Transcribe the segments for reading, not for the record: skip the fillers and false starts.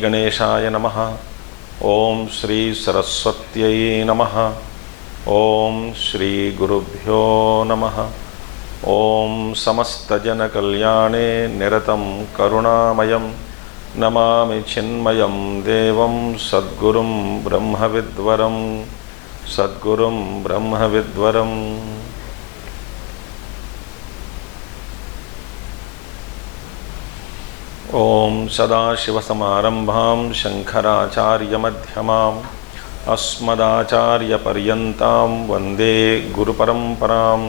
गणेशाय नमः। ओम श्री सरस्वत्यै नमः। ओम श्री गुरुभ्यो नमः। ओम समस्तजनकल्याणे निरतं करुणामयं नमामि चिन्मयं देवं सद्गुरुं ब्रह्मविद्वरं सद्गुरुं ब्रह्मविद्वरम्। ओम सदाशिवसमारंभां शंकराचार्यमध्यमाम् अस्मदाचार्यपर्यन्तां वन्दे गुरुपरम्परां।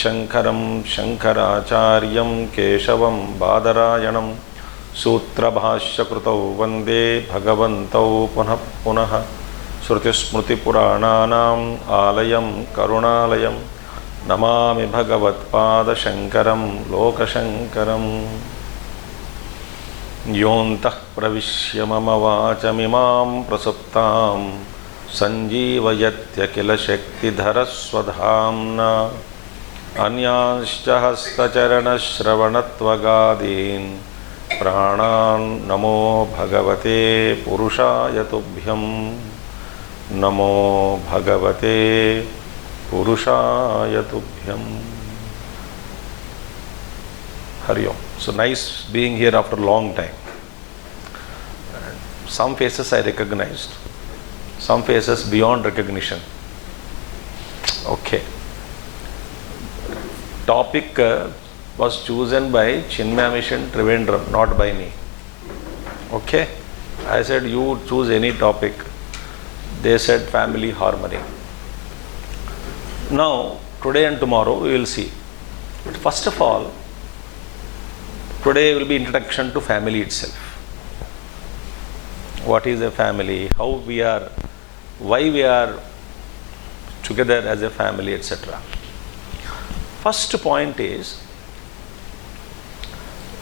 शंकरं शंकराचार्यं केशवं बादरायणं सूत्रभाष्यकृतौ वन्दे भगवन्तौ पुनः पुनः। श्रुतिस्मृतिपुराणानाम् आलयं करुणालयं नमामि भगवत्पादशङ्करं लोकशङ्करम्। योऽन्तः प्रविश्य मम वाचमिमां प्रसुप्तां सञ्जीवयत्यखिलशक्तिधरस्वधाम्ना अन्यांश्च हस्तचरणश्रवणत्वगादीन् प्राणान् नमो भगवते पुरुषाय तुभ्यं। नमो भगवते पुरुषाय तुभ्यं। Hari Om. So nice being here after a long time. Some faces I recognized, some faces beyond recognition. Okay. Topic was chosen by Chinmaya Mission Thiruvananthapuram, not by me. Okay. I said you choose any topic. They said family harmony. Now today and tomorrow we will see. But first of all, today will be introduction to family itself. What is a family? How we are? Why we are together as a family, etc. First point is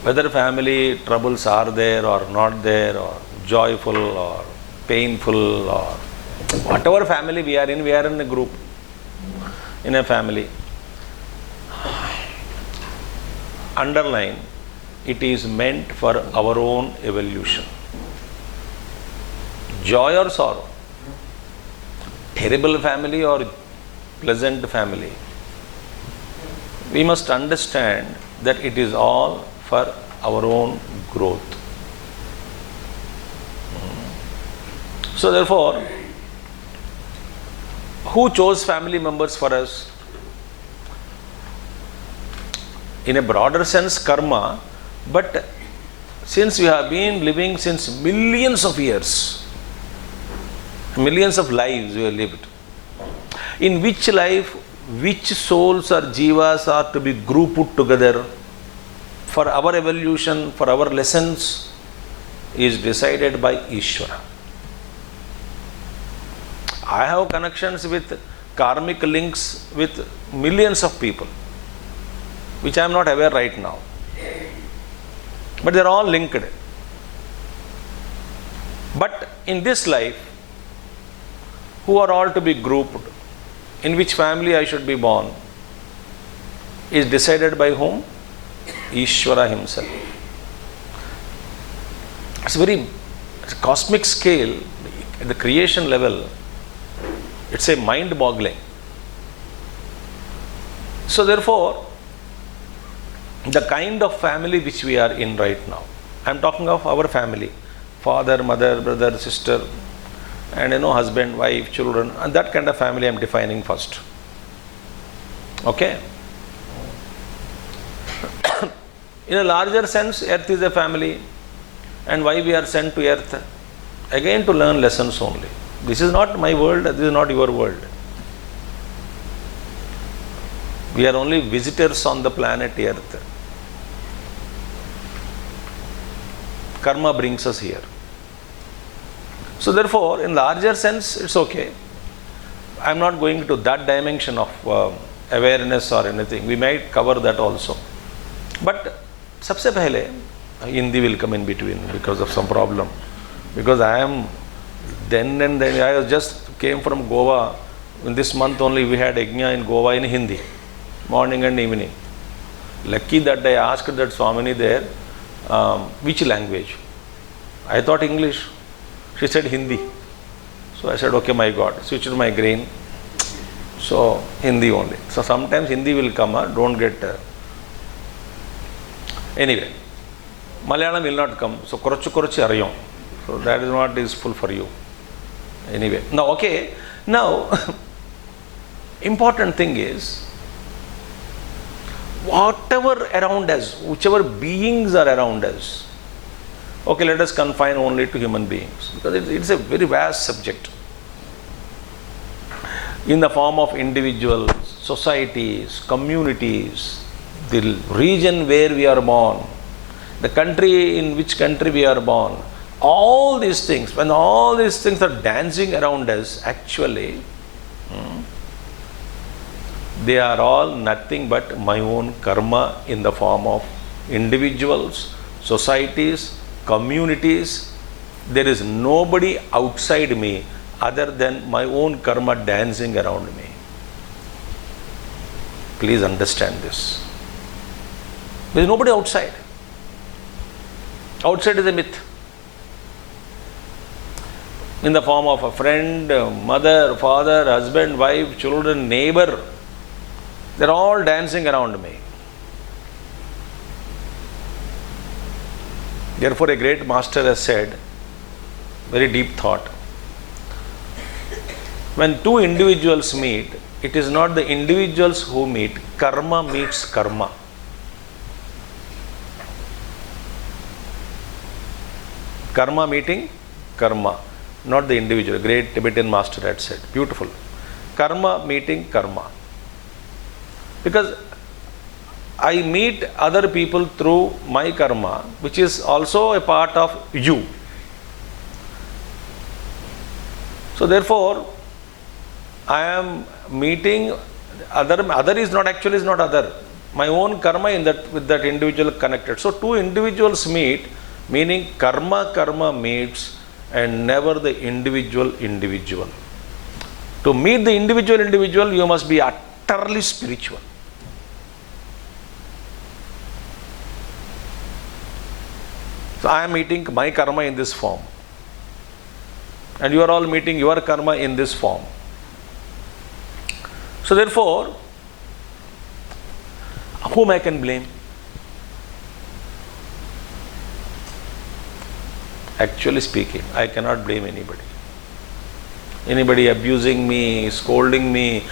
whether family troubles are there or not there, or joyful or painful, or whatever family we are in a group, in a family. Underline, it is meant for our own evolution. Joy or sorrow, terrible family or pleasant family, we must understand that it is all for our own growth. So therefore, who chose family members for us? In a broader sense, karma. But since we have been living since millions of years, millions of lives we have lived, in which life, which souls or jivas are to be grouped together for our evolution, for our lessons, is decided by Ishvara. I have connections with karmic links with millions of people, which I am not aware right now. But they are all linked. But in this life, who are all to be grouped, in which family I should be born, is decided by whom? Ishvara himself. It's a cosmic scale, at the creation level, it's a mind-boggling. So therefore, the kind of family which we are in right now, I am talking of our family, father, mother, brother, sister, and husband, wife, children, and that kind of family I am defining first. Okay? In a larger sense, earth is a family, and why we are sent to earth? Again, to learn lessons only. This is not my world, this is not your world. We are only visitors on the planet earth. Karma brings us here. So therefore, in larger sense, it's okay. I am not going to that dimension of awareness or anything. We might cover that also. But सबसे पहले Hindi will come in between because of some problem. Because I am then and then, I just came from Goa. In this month only we had Yajna in Goa in Hindi, morning and evening. Lucky that I asked that Swamini there, which language? I thought English. She said Hindi. So I said, okay, my God, switched my brain. So Hindi only. So sometimes Hindi will come, don't get. Anyway, Malayalam will not come. So Korochu Arayom. So that is not useful for you. Anyway, now okay. Now, important thing is, whatever around us, whichever beings are around us, okay, let us confine only to human beings, because it's a very vast subject. In the form of individuals, societies, communities, the region where we are born, the country in which country we are born, all these things, when all these things are dancing around us, actually, they are all nothing but my own karma in the form of individuals, societies, communities. There is nobody outside me other than my own karma dancing around me. Please understand this. There is nobody outside. Outside is a myth. In the form of a friend, mother, father, husband, wife, children, neighbor, they are all dancing around me. Therefore, a great master has said, very deep thought, when two individuals meet, it is not the individuals who meet, karma meets karma. Karma meeting karma, not the individual. Great Tibetan master had said, beautiful. Karma meeting karma. Because I meet other people through my karma, which is also a part of you. So therefore, I am meeting other is not actually is not other. My own karma in that with that individual connected. So two individuals meet, meaning karma meets, and never the individual. To meet the individual, you must be utterly spiritual. So I am meeting my karma in this form, and you are all meeting your karma in this form. So therefore, whom I can blame? Actually speaking, I cannot blame anybody. Anybody abusing me, scolding me,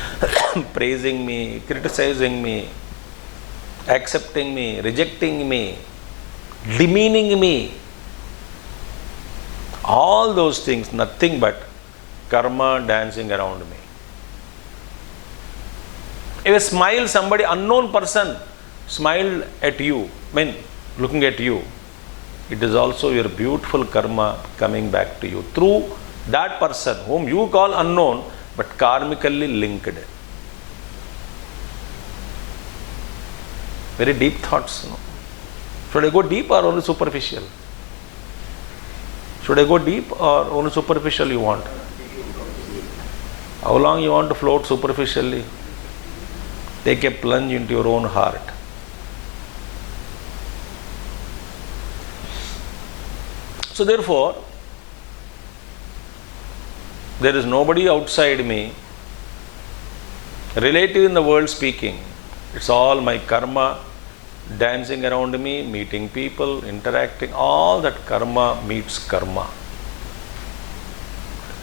praising me, criticizing me, accepting me, rejecting me, demeaning me, all those things, nothing but karma dancing around me. If a smile, somebody, unknown person, smiled at you, looking at you, it is also your beautiful karma coming back to you through that person whom you call unknown, but karmically linked. Very deep thoughts. No? Should I go deep or only superficial? Should I go deep or only superficial you want? How long you want to float superficially? Take a plunge into your own heart. So therefore, there is nobody outside me, relative in the world speaking. It's all my karma dancing around me, meeting people, interacting, all that karma meets karma.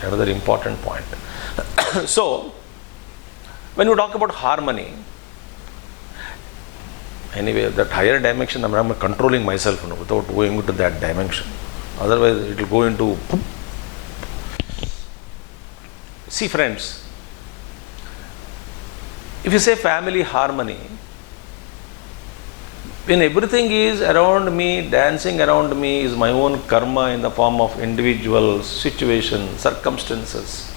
Another important point. So, when you talk about harmony, anyway, that higher dimension, I'm controlling myself without going into that dimension. Otherwise, it will go into. See, friends, if you say family harmony, When everything is around me, dancing around me, is my own karma in the form of individuals, situations, circumstances.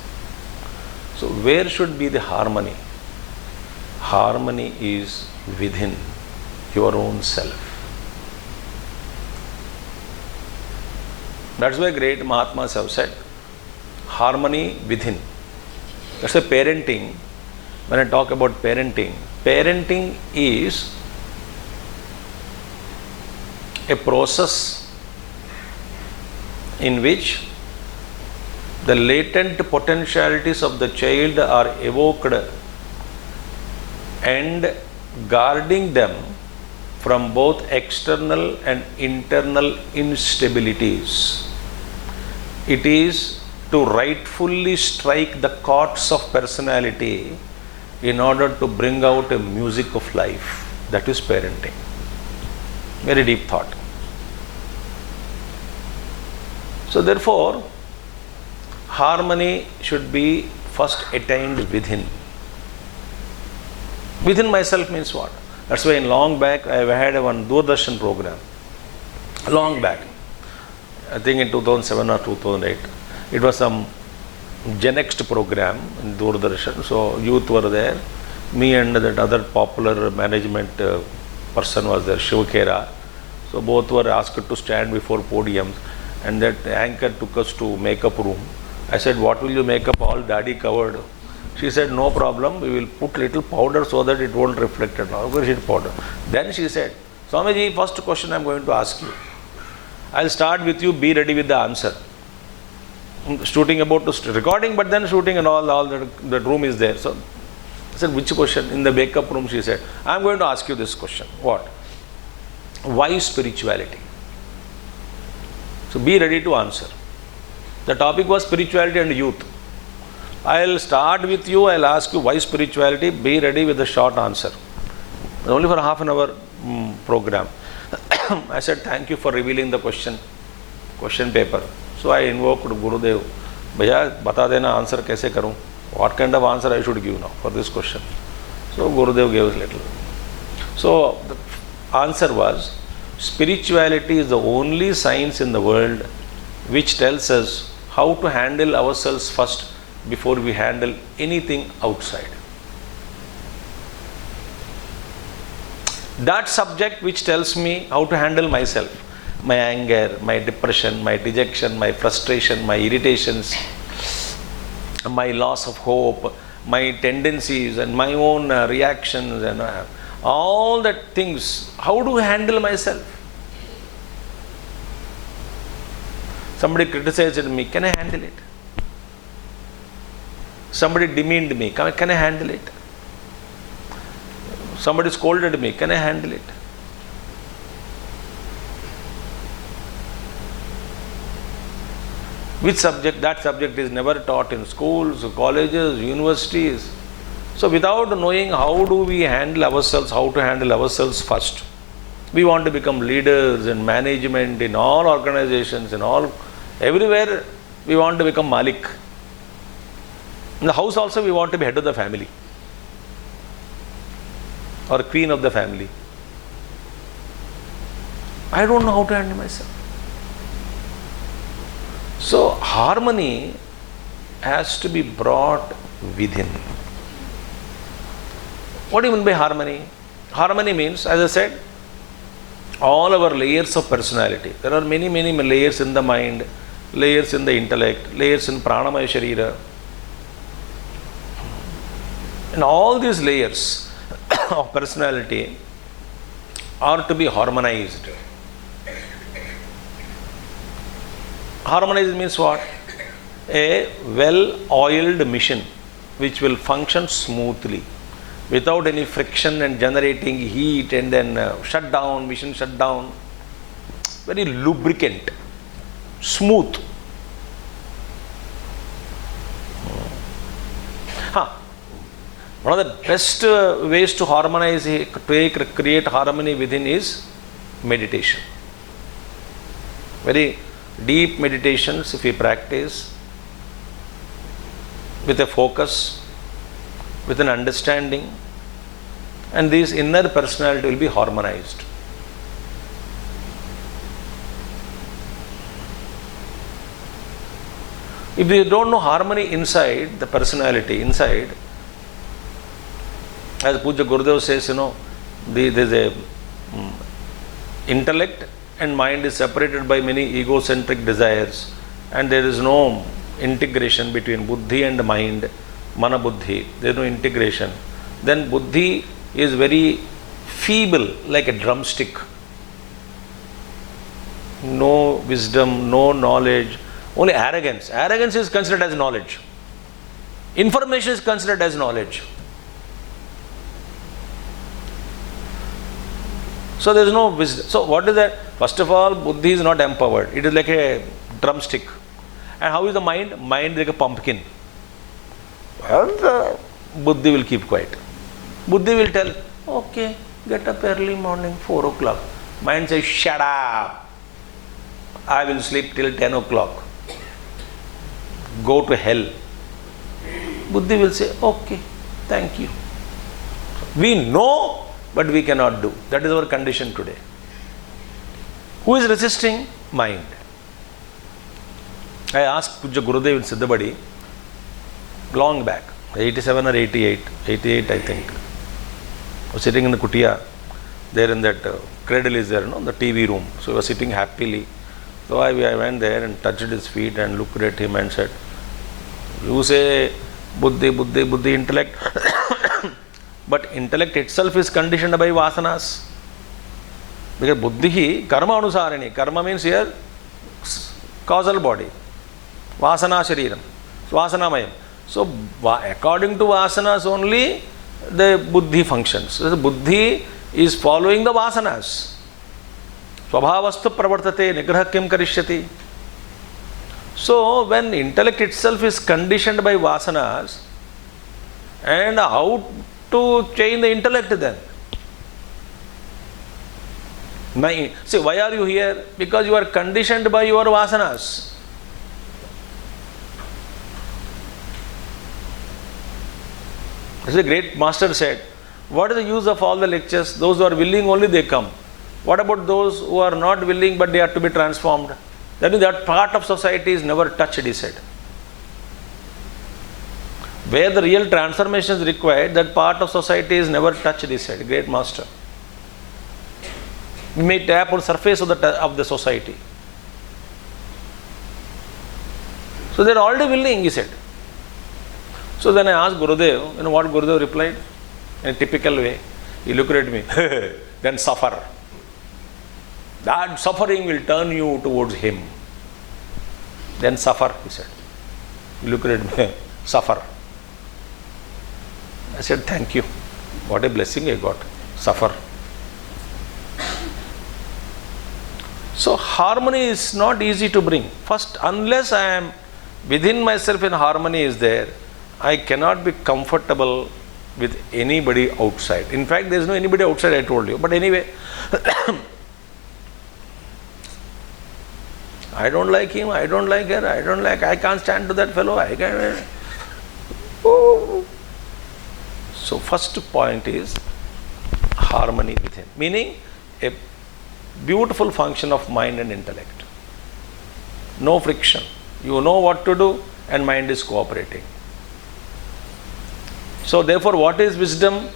So where should be the harmony? Harmony is within your own self. That's why great Mahatmas have said, harmony within. That's why parenting, when I talk about parenting, parenting is a process in which the latent potentialities of the child are evoked and guarding them from both external and internal instabilities. It is to rightfully strike the chords of personality in order to bring out a music of life. That is parenting. Very deep thought. So therefore, harmony should be first attained within. Within myself means what? That's why in long back I had one Doordarshan program. Long back. I think in 2007 or 2008. It was some Gen Next program in Doordarshan. So youth were there. Me and that other popular management person was there, Shiv Khera. So both were asked to stand before podiums, and that anchor took us to makeup room. I said, what will you make up? All daddy covered. She said, no problem, we will put little powder so that it won't reflect at all. Where is it powder? Then she said, Swamiji, first question I am going to ask you. I will start with you, be ready with the answer. Shooting about to recording, but then shooting and all that room is there. So I said, which question? In the makeup room, she said, I am going to ask you this question. What? Why spirituality? So be ready to answer. The topic was spirituality and youth. I will start with you, I will ask you why spirituality, be ready with the short answer. Only for half an hour program. I said, thank you for revealing the question paper. So I invoked Gurudev. Bhaiya, bata dena answer kaise karu? What kind of answer I should give now for this question? So Gurudev gave us little. So the answer was, spirituality is the only science in the world which tells us how to handle ourselves first before we handle anything outside. That subject which tells me how to handle myself, my anger, my depression, my dejection, my frustration, my irritations, my loss of hope, my tendencies and my own reactions and all that things, how do I handle myself? Somebody criticized me, can I handle it? Somebody demeaned me, can I handle it? Somebody scolded me, can I handle it? Which subject? That subject is never taught in schools, colleges, universities. So without knowing how do we handle ourselves, how to handle ourselves first, we want to become leaders in management, in all organizations, in all, everywhere we want to become Malik. In the house also we want to be head of the family or queen of the family. I don't know how to handle myself. So harmony has to be brought within. What do you mean by harmony? Harmony means, as I said, all our layers of personality. There are many layers in the mind, layers in the intellect, layers in pranamaya sharira. And all these layers of personality are to be harmonized. Harmonized means what? A well-oiled machine which will function smoothly without any friction and generating heat and then machine shut down. Very lubricant, smooth. One of the best ways to harmonize, create harmony within is meditation. Very deep meditations if we practice with a focus, with an understanding, and this inner personality will be harmonized. If you don't know harmony inside, the personality inside, as Puja Gurudev says, there's a intellect and mind is separated by many egocentric desires, and there is no integration between buddhi and mind, mana buddhi. There is no integration. Then buddhi is very feeble, like a drumstick. No wisdom, no knowledge, only arrogance. Arrogance is considered as knowledge. Information is considered as knowledge. So there is no wisdom. So what is that? First of all, buddhi is not empowered. It is like a drumstick. And how is the mind? Mind is like a pumpkin. Well, the buddhi will keep quiet. Buddhi will tell, okay, get up early morning, 4 o'clock. Mind says, shut up. I will sleep till 10 o'clock. Go to hell. Buddhi will say, okay, thank you. We know, but we cannot do. That is our condition today. Who is resisting? Mind. I asked Puja Gurudev in Siddhabadi long back, 87 or 88 I think. I was sitting in the kutia, there in that cradle is there, the TV room. So he was sitting happily. So I went there and touched his feet and looked at him and said, you say buddhi, buddhi, buddhi, intellect. But intellect itself is conditioned by vasanas. Because buddhi, karma anusarini. Karma means here causal body. Vasana shariram. Vasanamayam. So according to vasanas only the buddhi functions. So the buddhi is following the vasanas. Svabhavastu pravartate nigraha kim karishyati. So when intellect itself is conditioned by vasanas, and how to change the intellect then? See, why are you here? Because you are conditioned by your vasanas. As a great master said, what is the use of all the lectures? Those who are willing only they come. What about those who are not willing but they are to be transformed? That means that part of society is never touched, he said. Where the real transformation is required, that part of society is never touched, he said, great master. We may tap on the surface of the society. So they are already willing, he said. So then I asked Gurudev, what Gurudev replied? In a typical way. He looked at me, then suffer. That suffering will turn you towards him. Then suffer, he said. He looked at me, suffer. I said, thank you. What a blessing I got. Suffer. So harmony is not easy to bring. First, unless I am within myself in harmony is there, I cannot be comfortable with anybody outside. In fact, there is no anybody outside, I told you. But anyway, I don't like him, I don't like her, I can't stand to that fellow, I can't. Oh. So first point is harmony within, meaning a beautiful function of mind and intellect. No friction. You know what to do and mind is cooperating. So therefore, what is wisdom?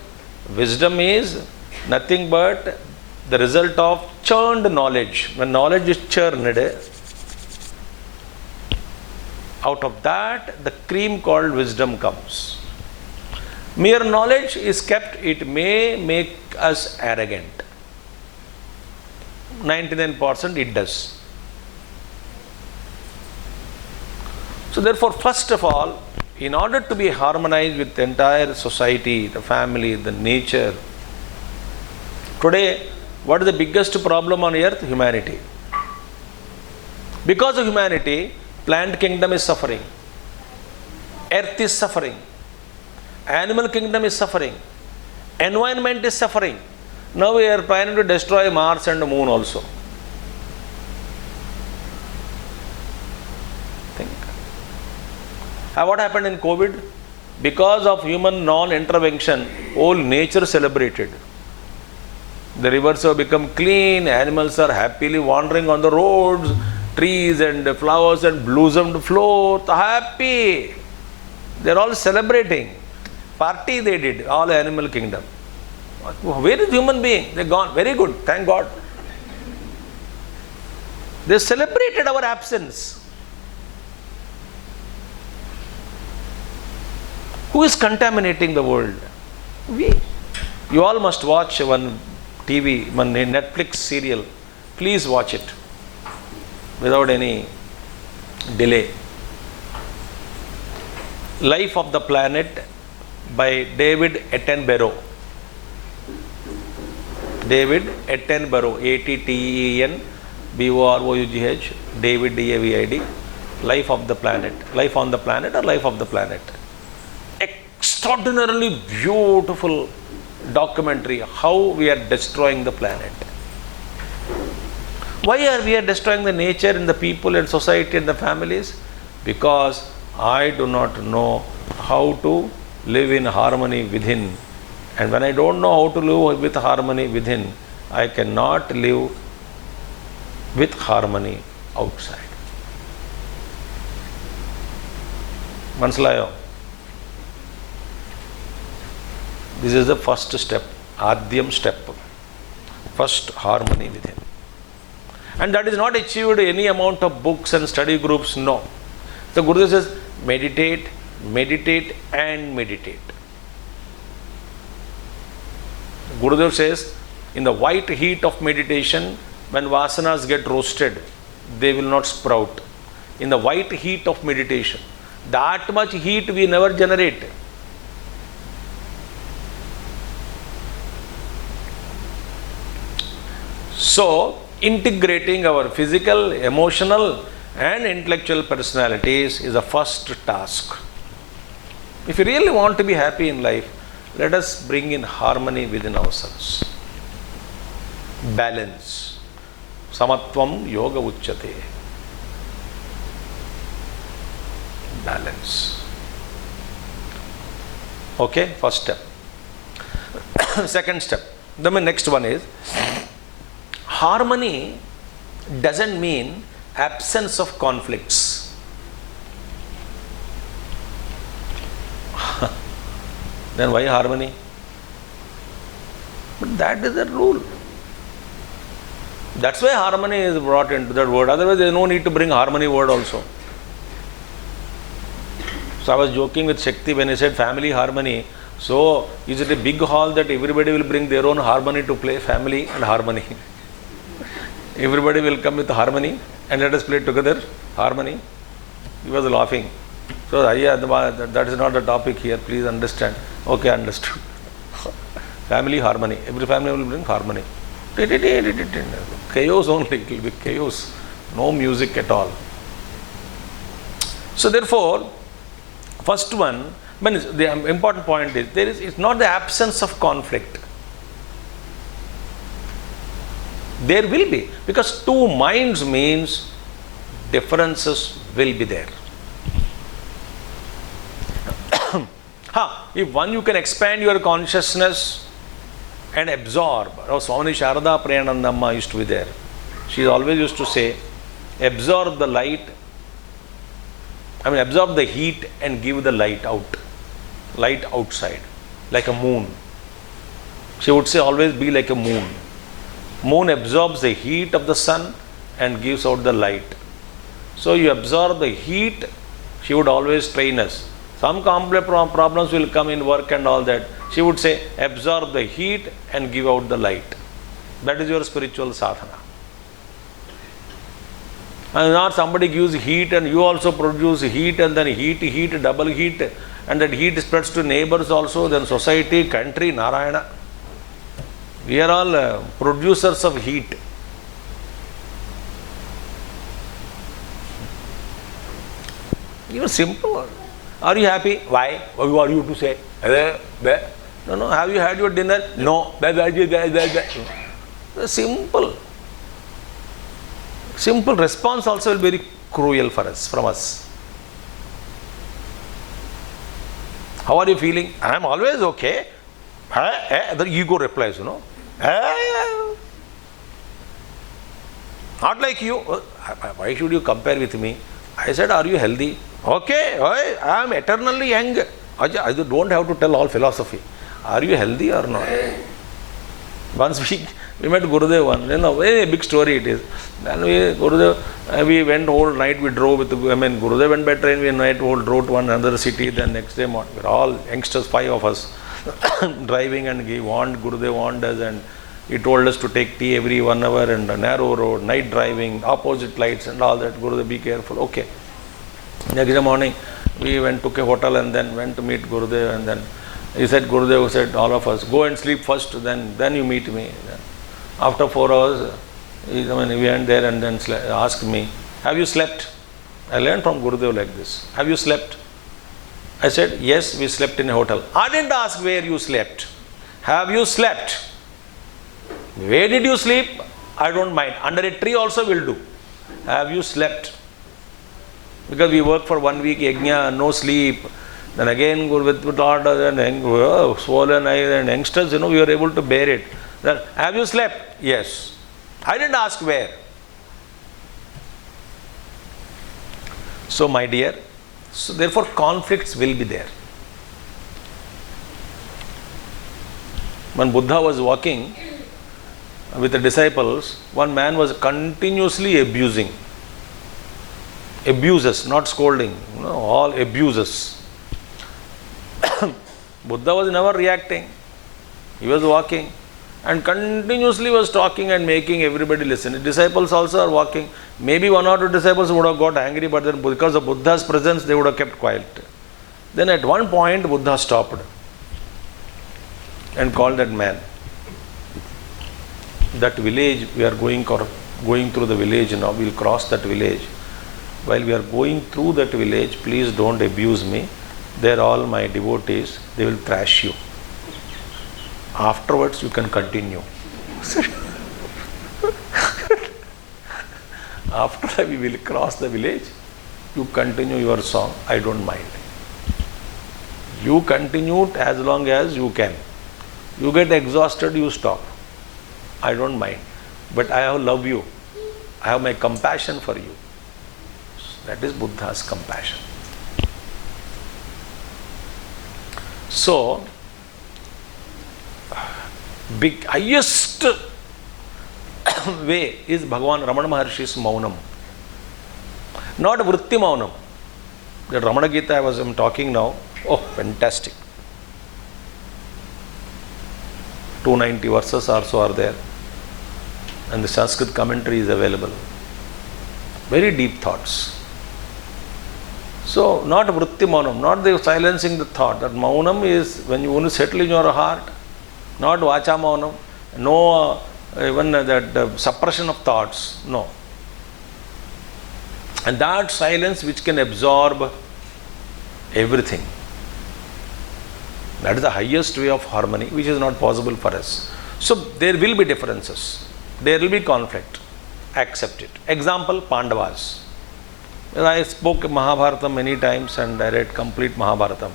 Wisdom is nothing but the result of churned knowledge. When knowledge is churned, out of that the cream called wisdom comes. Mere knowledge is kept, it may make us arrogant. 99% it does. So therefore, first of all, in order to be harmonized with the entire society, the family, the nature, today, what is the biggest problem on earth? Humanity. Because of humanity, plant kingdom is suffering, earth is suffering, animal kingdom is suffering, environment is suffering. Now we are planning to destroy Mars and the moon also. Think. What happened in COVID? Because of human non-intervention, whole nature celebrated. The rivers have become clean, animals are happily wandering on the roads, trees and flowers and blossomed floor, happy. They're all celebrating. Party they did, all animal kingdom. Where is human being? They're gone. Very good, thank God. They celebrated our absence. Who is contaminating the world? We. You all must watch one TV, one Netflix serial. Please watch it without any delay. Life of the Planet by David Attenborough. David Attenborough, Attenborough, David David. Life of the Planet. Life on the Planet or Life of the Planet. Extraordinarily beautiful documentary how we are destroying the planet. Why are we destroying the nature and the people and society and the families? Because I do not know how to live in harmony within. And when I don't know how to live with harmony within, I cannot live with harmony outside. Manslayo. This is the first step, Adhyam step. First, harmony within. And that is not achieved any amount of books and study groups, no. So Gurudev says, meditate, meditate and meditate. Gurudev says, in the white heat of meditation, when vasanas get roasted, they will not sprout. In the white heat of meditation, that much heat we never generate. So, integrating our physical, emotional and intellectual personalities is the first task. If you really want to be happy in life, let us bring in harmony within ourselves. Balance. Samatvam yoga uchyate. Balance. Okay, first step. Second step. Then my next one is, harmony doesn't mean absence of conflicts. Then why harmony? But that is the rule. That's why harmony is brought into that word. Otherwise, there is no need to bring harmony word also. So I was joking with Shakti when he said family harmony. So is it a big hall that everybody will bring their own harmony to play? Family and harmony. Everybody will come with harmony and let us play together. Harmony. He was laughing. So that is not the topic here. Please understand. Okay, understood. Family harmony. Every family will bring harmony. Chaos only. It will be chaos. No music at all. So therefore, first one, the important point is, it's not the absence of conflict. There will be, because two minds means differences will be there. If one, you can expand your consciousness and absorb. Swami Sharada Priyanandamma used to be there. She always used to say, absorb the light, absorb the heat and give the light outside, like a moon. She would say, always be like a moon. Moon absorbs the heat of the sun and gives out the light. So you absorb the heat, she would always train us. Some complex problems will come in work and all that. She would say, absorb the heat and give out the light. That is your spiritual sadhana. And not somebody gives heat and you also produce heat and then heat, double heat, and that heat spreads to neighbors also, then society, country, Narayana. We are all producers of heat. You are simple. Are you happy? Why? Who are you to say? No. Have you had your dinner? No. Simple. Simple response also will be very cruel for us, from us. How are you feeling? I am always okay. The ego replies, Not like you. Why should you compare with me? I said, are you healthy? Okay, I am eternally young. I don't have to tell all philosophy. Are you healthy or not? Once we met Gurudev one, a big story it is. Then we went whole night, we drove with, Gurudev went by train, we drove to one another city, then next day morning, we were all youngsters, 5 of us, driving, and Gurudev warned us, and he told us to take tea every 1 hour, and a narrow road, night driving, opposite lights and all that. Gurudev, be careful. Okay. Next day morning, we took a hotel and then went to meet Gurudev, and then Gurudev said, all of us, go and sleep first, then you meet me. After 4 hours, we went there and then asked me, have you slept? I learned from Gurudev like this. Have you slept? I said, yes, we slept in a hotel. I didn't ask where you slept. Have you slept? Where did you sleep? I don't mind. Under a tree also will do. Have you slept? Because we work for 1 week, yajna, no sleep. Then again, with orders and swollen eyes and youngsters, we were able to bear it. Then, have you slept? Yes. I didn't ask where. So, my dear, therefore conflicts will be there. When Buddha was walking with the disciples, one man was continuously abusing. Abuses, not scolding, all abuses. Buddha was never reacting. He was walking and continuously was talking and making everybody listen. The disciples also are walking. Maybe 1 or 2 disciples would have got angry, but then because of Buddha's presence, they would have kept quiet. Then at one point, Buddha stopped and called that man. That village, we are going through the village now, we will cross that village. While we are going through that village, please don't abuse me. They are all my devotees. They will thrash you. Afterwards, you can continue. After we will cross the village, you continue your song. I don't mind. You continue it as long as you can. You get exhausted, you stop. I don't mind. But I have love you. I have my compassion for you. That is Buddha's compassion. So, highest way is Bhagavan Ramana Maharshi's Maunam. Not Vritti Maunam. The Ramana Gita I am talking now, oh, fantastic. 290 verses also are there. And the Sanskrit commentary is available. Very deep thoughts. So, not Vritti Maunam, not the silencing the thought. That Maunam is when you want to settle in your heart, not Vacha Maunam, no even that suppression of thoughts, no. And that silence which can absorb everything. That is the highest way of harmony, which is not possible for us. So, there will be differences. There will be conflict. Accept it. Example, Pandavas. I spoke Mahabharata many times and I read complete Mahabharata.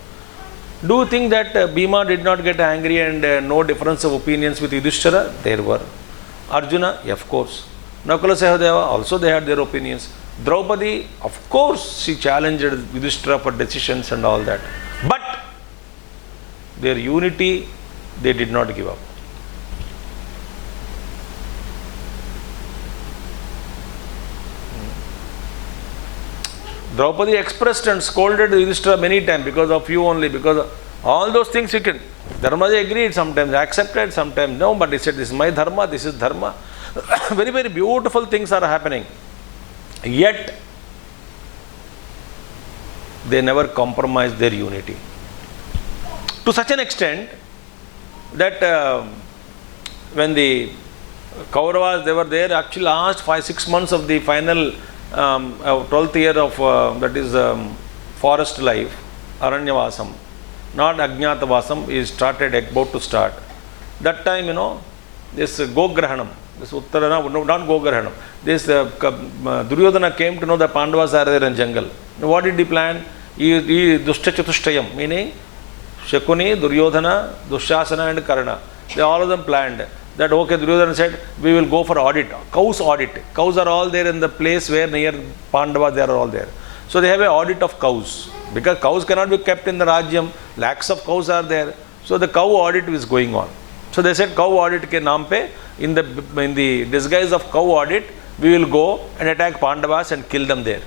Do you think that Bhima did not get angry and no difference of opinions with Yudhishthira? There were. Arjuna? Of course. Nakula Sahadeva? Also they had their opinions. Draupadi? Of course she challenged Yudhishthira for decisions and all that. But their unity, they did not give up. Draupadi expressed and scolded Yudhishthira many times because of you only, because of all those things you can. Dharmaji agreed sometimes, accepted sometimes, no, but he said this is my dharma, this is dharma. Very, very beautiful things are happening. Yet, they never compromised their unity. To such an extent that when the Kauravas, they were there actually last 5-6 months of the final 12th year of that is forest life, Aranyavasam, not Ajñatavasam, is started, about to start. That time, this Gograhanam, this Uttarana, no, not Gograhanam, this Duryodhana came to know that Pandavas are there in jungle. What did he plan? He meaning Shakuni, Duryodhana, Dushasana and Karna. They all of them planned. that okay, Duryodhana said, we will go for audit, cows audit. Cows are all there in the place where near Pandava, they are all there. So they have an audit of cows. Because cows cannot be kept in the Rajyam, lakhs of cows are there. So the cow audit is going on. So they said, cow audit ke naam pe, in the disguise of cow audit, we will go and attack Pandavas and kill them there.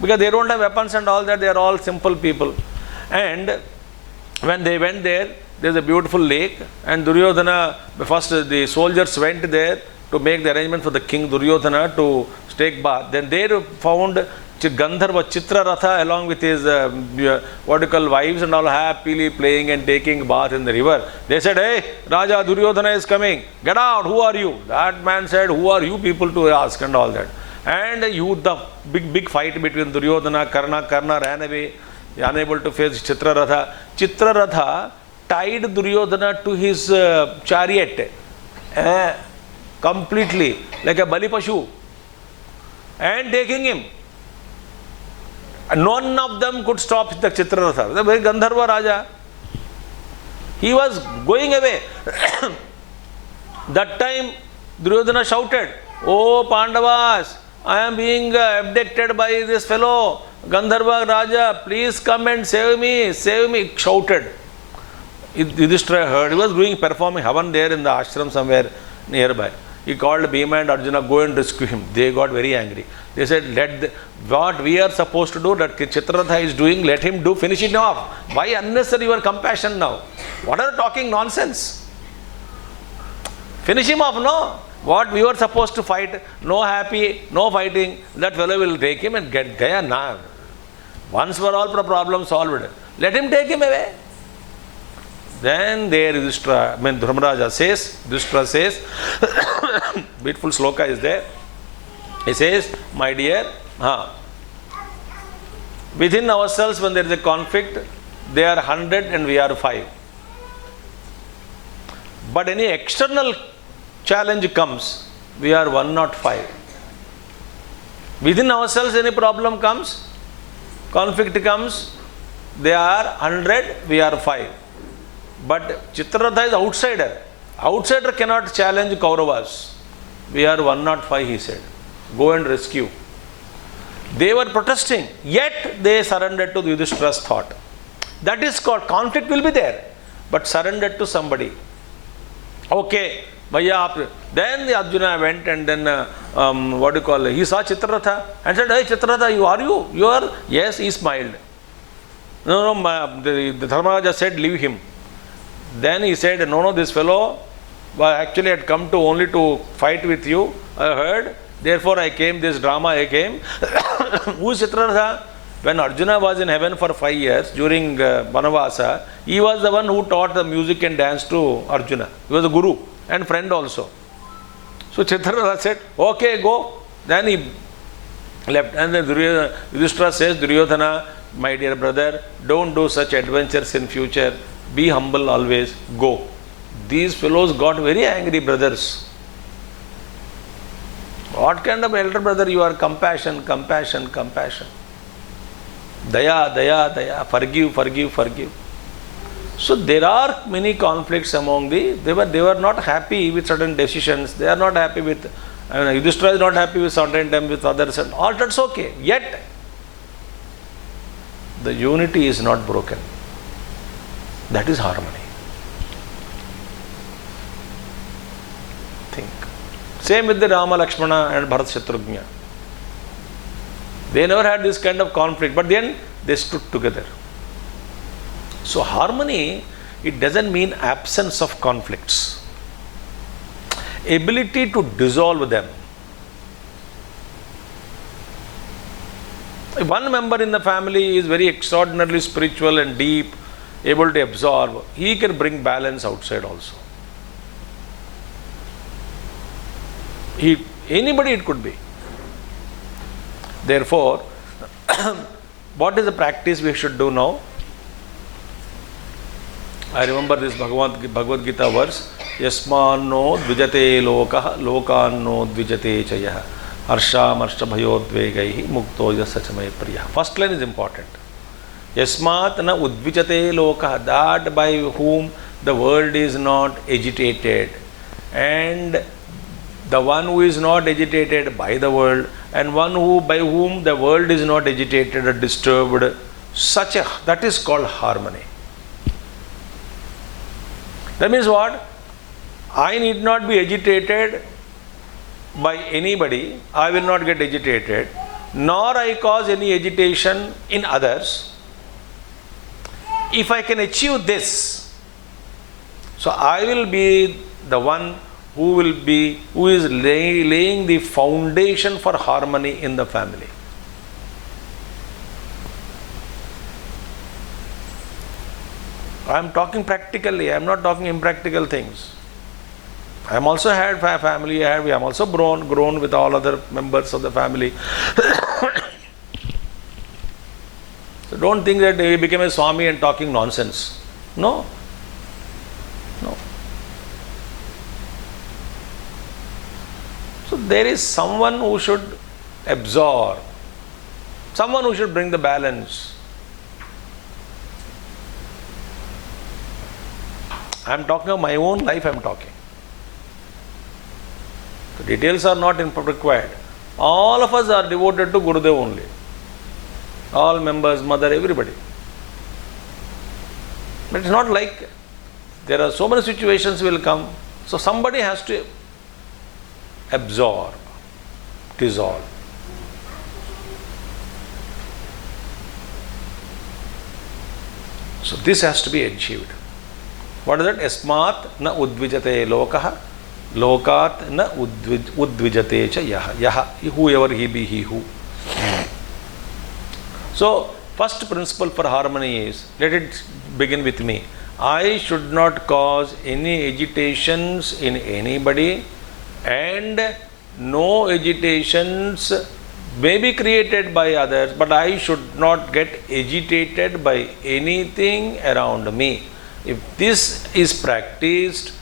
Because they don't have weapons and all that, they are all simple people. And when they went there, there is a beautiful lake, and Duryodhana, first the soldiers went there to make the arrangement for the king Duryodhana to take bath. Then they found Gandharva Chitraratha along with his wives and all happily playing and taking bath in the river. They said, hey, Raja Duryodhana is coming, get out, who are you? That man said, who are you people to ask and all that. And the big fight between Duryodhana, Karna ran away, unable to face Chitraratha. Chitraratha tied Duryodhana to his chariot completely, like a Bali Pashu, and taking him. None of them could stop the Chitraratha. The very Gandharva Raja, he was going away. That time Duryodhana shouted, oh Pandavas, I am being abducted by this fellow, Gandharva Raja, please come and save me, shouted. Yudhishthira heard, he was performing Havan there in the ashram somewhere nearby. He called Bhima and Arjuna, go and rescue him. They got very angry. They said, what we are supposed to do, that Chitraratha is doing, let him do, finish it off. Why unnecessary your compassion now? What are you talking nonsense? Finish him off, no? What we were supposed to fight, no happy, no fighting, that fellow will take him and get Gaya now. Once for all problem solved. Let him take him away. Then there Yudhishthira, Dharmaraja says, Yudhishthira says, beautiful sloka is there. He says, my dear, within ourselves when there is a conflict, they are 100 and we are 5. But any external challenge comes, we are 105. Within ourselves any problem comes, conflict comes, they are 100, we are 5. But Chitraratha is outsider. Outsider cannot challenge Kauravas. We are 105, he said. Go and rescue. They were protesting, yet they surrendered to Yudhishthira's thought. That is called, conflict will be there, but surrendered to somebody. Okay, Bhaiya, then the Arjuna went and then, he saw Chitraratha and said, hey Chitraratha, you are? You are? Yes, he smiled. No, the Dharmaraja said, leave him. Then he said, no, this fellow actually had come to only to fight with you, I heard. Therefore I came, this drama I came. Who is Chitraratha? When Arjuna was in heaven for 5 years during Vanavasa, he was the one who taught the music and dance to Arjuna. He was a guru and friend also. So Chitraratha said, okay, go. Then he left. And then Yudhishthira says, Duryodhana, my dear brother, don't do such adventures in future. Be humble always. Go. These fellows got very angry, brothers. What kind of elder brother you are? Compassion, compassion, compassion. Daya, daya, daya. Forgive, forgive, forgive. So there are many conflicts among they were not happy with certain decisions. They are not happy with, Yudhishthira is not happy with certain time with others and all that's okay. Yet, the unity is not broken. That is harmony. Think. Same with the Rama, Lakshmana and Bharat Shatrugna. They never had this kind of conflict, but then they stood together. So harmony, it doesn't mean absence of conflicts. Ability to dissolve them. If one member in the family is very extraordinarily spiritual and deep, able to absorb, he can bring balance outside also. Anybody it could be. Therefore, what is the practice we should do now? I remember this Bhagavad Gita verse, Yasmanno dvijate lokah lokanno dvijate chayah harsham harsha bhayodvegaihi mukto yasachamay priya. First line is important. Yasmat na udvijate lokah, that by whom the world is not agitated and the one who is not agitated by the world, and one who by whom the world is not agitated or disturbed, that is called harmony. That means what? I need not be agitated by anybody. I will not get agitated, nor I cause any agitation in others. If I can achieve this, so I will be the one who is laying the foundation for harmony in the family. I am talking practically, I am not talking impractical things. I am also had family, we have also grown with all other members of the family. So don't think that we became a Swami and talking nonsense. No. No. So there is someone who should absorb, someone who should bring the balance. I am talking of my own life, I am talking. The details are not required. All of us are devoted to Gurudev only. All members, mother, everybody. But it's not like there are so many situations will come. So somebody has to absorb, dissolve. So this has to be achieved. What is that? Yasmat na udvijate lokaha, lokat na udvijate cha yaha. Yaha, whoever he be, he who. So, first principle for harmony is, let it begin with me. I should not cause any agitations in anybody, and no agitations may be created by others, but I should not get agitated by anything around me. If this is practiced,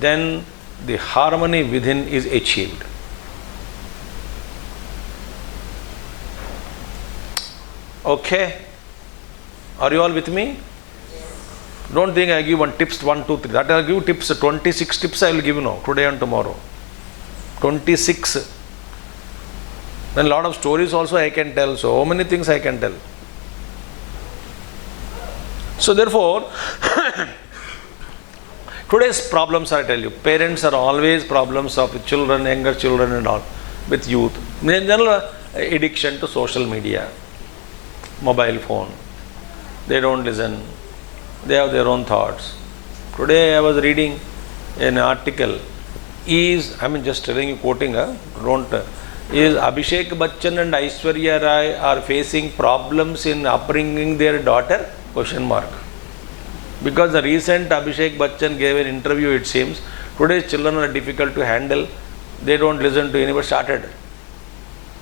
then the harmony within is achieved. Okay? Are you all with me? Don't think I give one tips 1, 2, 3. That I will give tips, 26 tips I will give now, today and tomorrow. 26. Then a lot of stories also I can tell, so many things I can tell. So therefore, today's problems, I tell you, parents are always problems of children, younger children and all, with youth. In general, addiction to social media, mobile phone. They don't listen. They have their own thoughts. Today I was reading an article. Just telling you, quoting, is Abhishek Bachchan and Aishwarya Rai are facing problems in upbringing their daughter? ? Because the recent Abhishek Bachchan gave an interview, it seems, today's children are difficult to handle. They don't listen to anybody. Started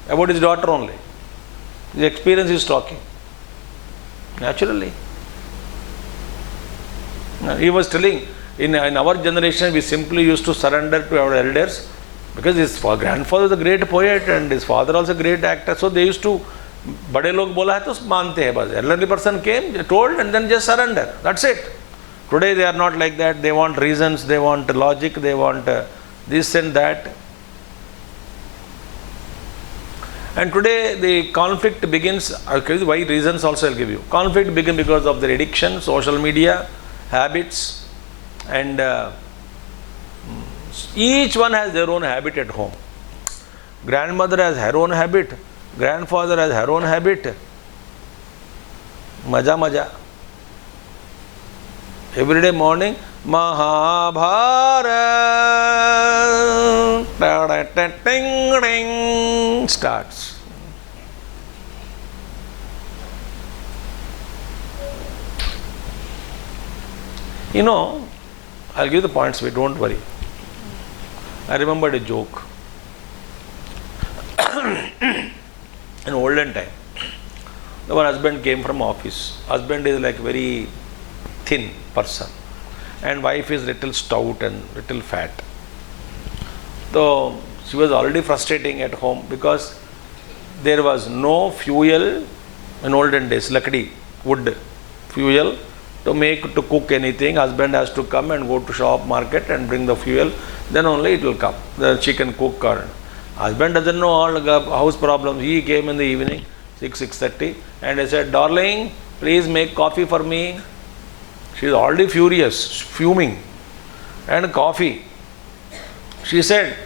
about his daughter only. His experience is talking. Naturally. He was telling, in our generation, we simply used to surrender to our elders because his grandfather was a great poet and his father also a great actor. So they used to, bade log bola hai to mante hai bas. Elderly person came, told, and then just surrender. That's it. Today they are not like that. They want reasons, they want logic, they want this and that. And today the conflict begins, why reasons also I'll give you. Conflict begins because of their addiction, social media, habits, and each one has their own habit at home. Grandmother has her own habit, grandfather has her own habit. Maja. Every day morning, Mahabharata starts. You know, I'll give the points, don't worry. I remembered a joke. In olden time, the one husband came from office. Husband is like very thin person and wife is little stout and little fat. So she was already frustrating at home because there was no fuel in olden days, lakdi, wood, fuel to cook anything. Husband has to come and go to shop, market and bring the fuel. then only it will come. The she can cook or husband doesn't know all the house problems. He came in the evening, 6:30, and I said, darling, please make coffee for me. She is already furious, fuming, and coffee. She said,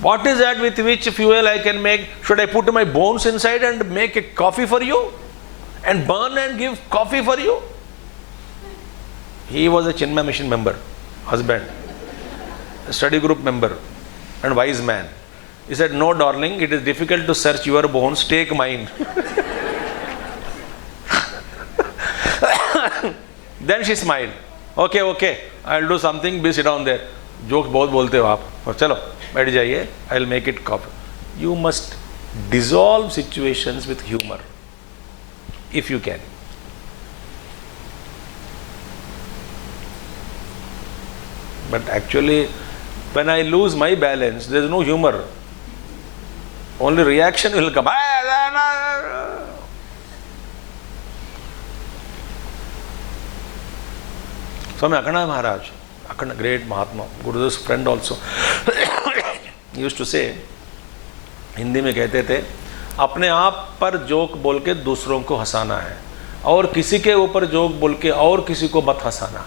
what is that with which fuel I can make? Should I put my bones inside and make a coffee for you? And burn and give coffee for you? He was a Chinmaya Mission member, husband, a study group member, and wise man. He said, no darling, it is difficult to search your bones, take mine. Then she smiled. Okay, I'll do something, be sit down there. Jokes बहुत बोलते हो आप, और चलो बैठ जाइए, I'll make it coffee. You must dissolve situations with humor, if you can. But actually, when I lose my balance, there is no humor. Only reaction will come. Swami Akana Maharaj, Akana, great Mahatma, Guru's friend also, he used to say, Hindi में कहते थे, अपने आप पर joke बोल के दूसरों को हंसाना है, और किसी के ऊपर जोक बोल के और किसी को मत हंसाना.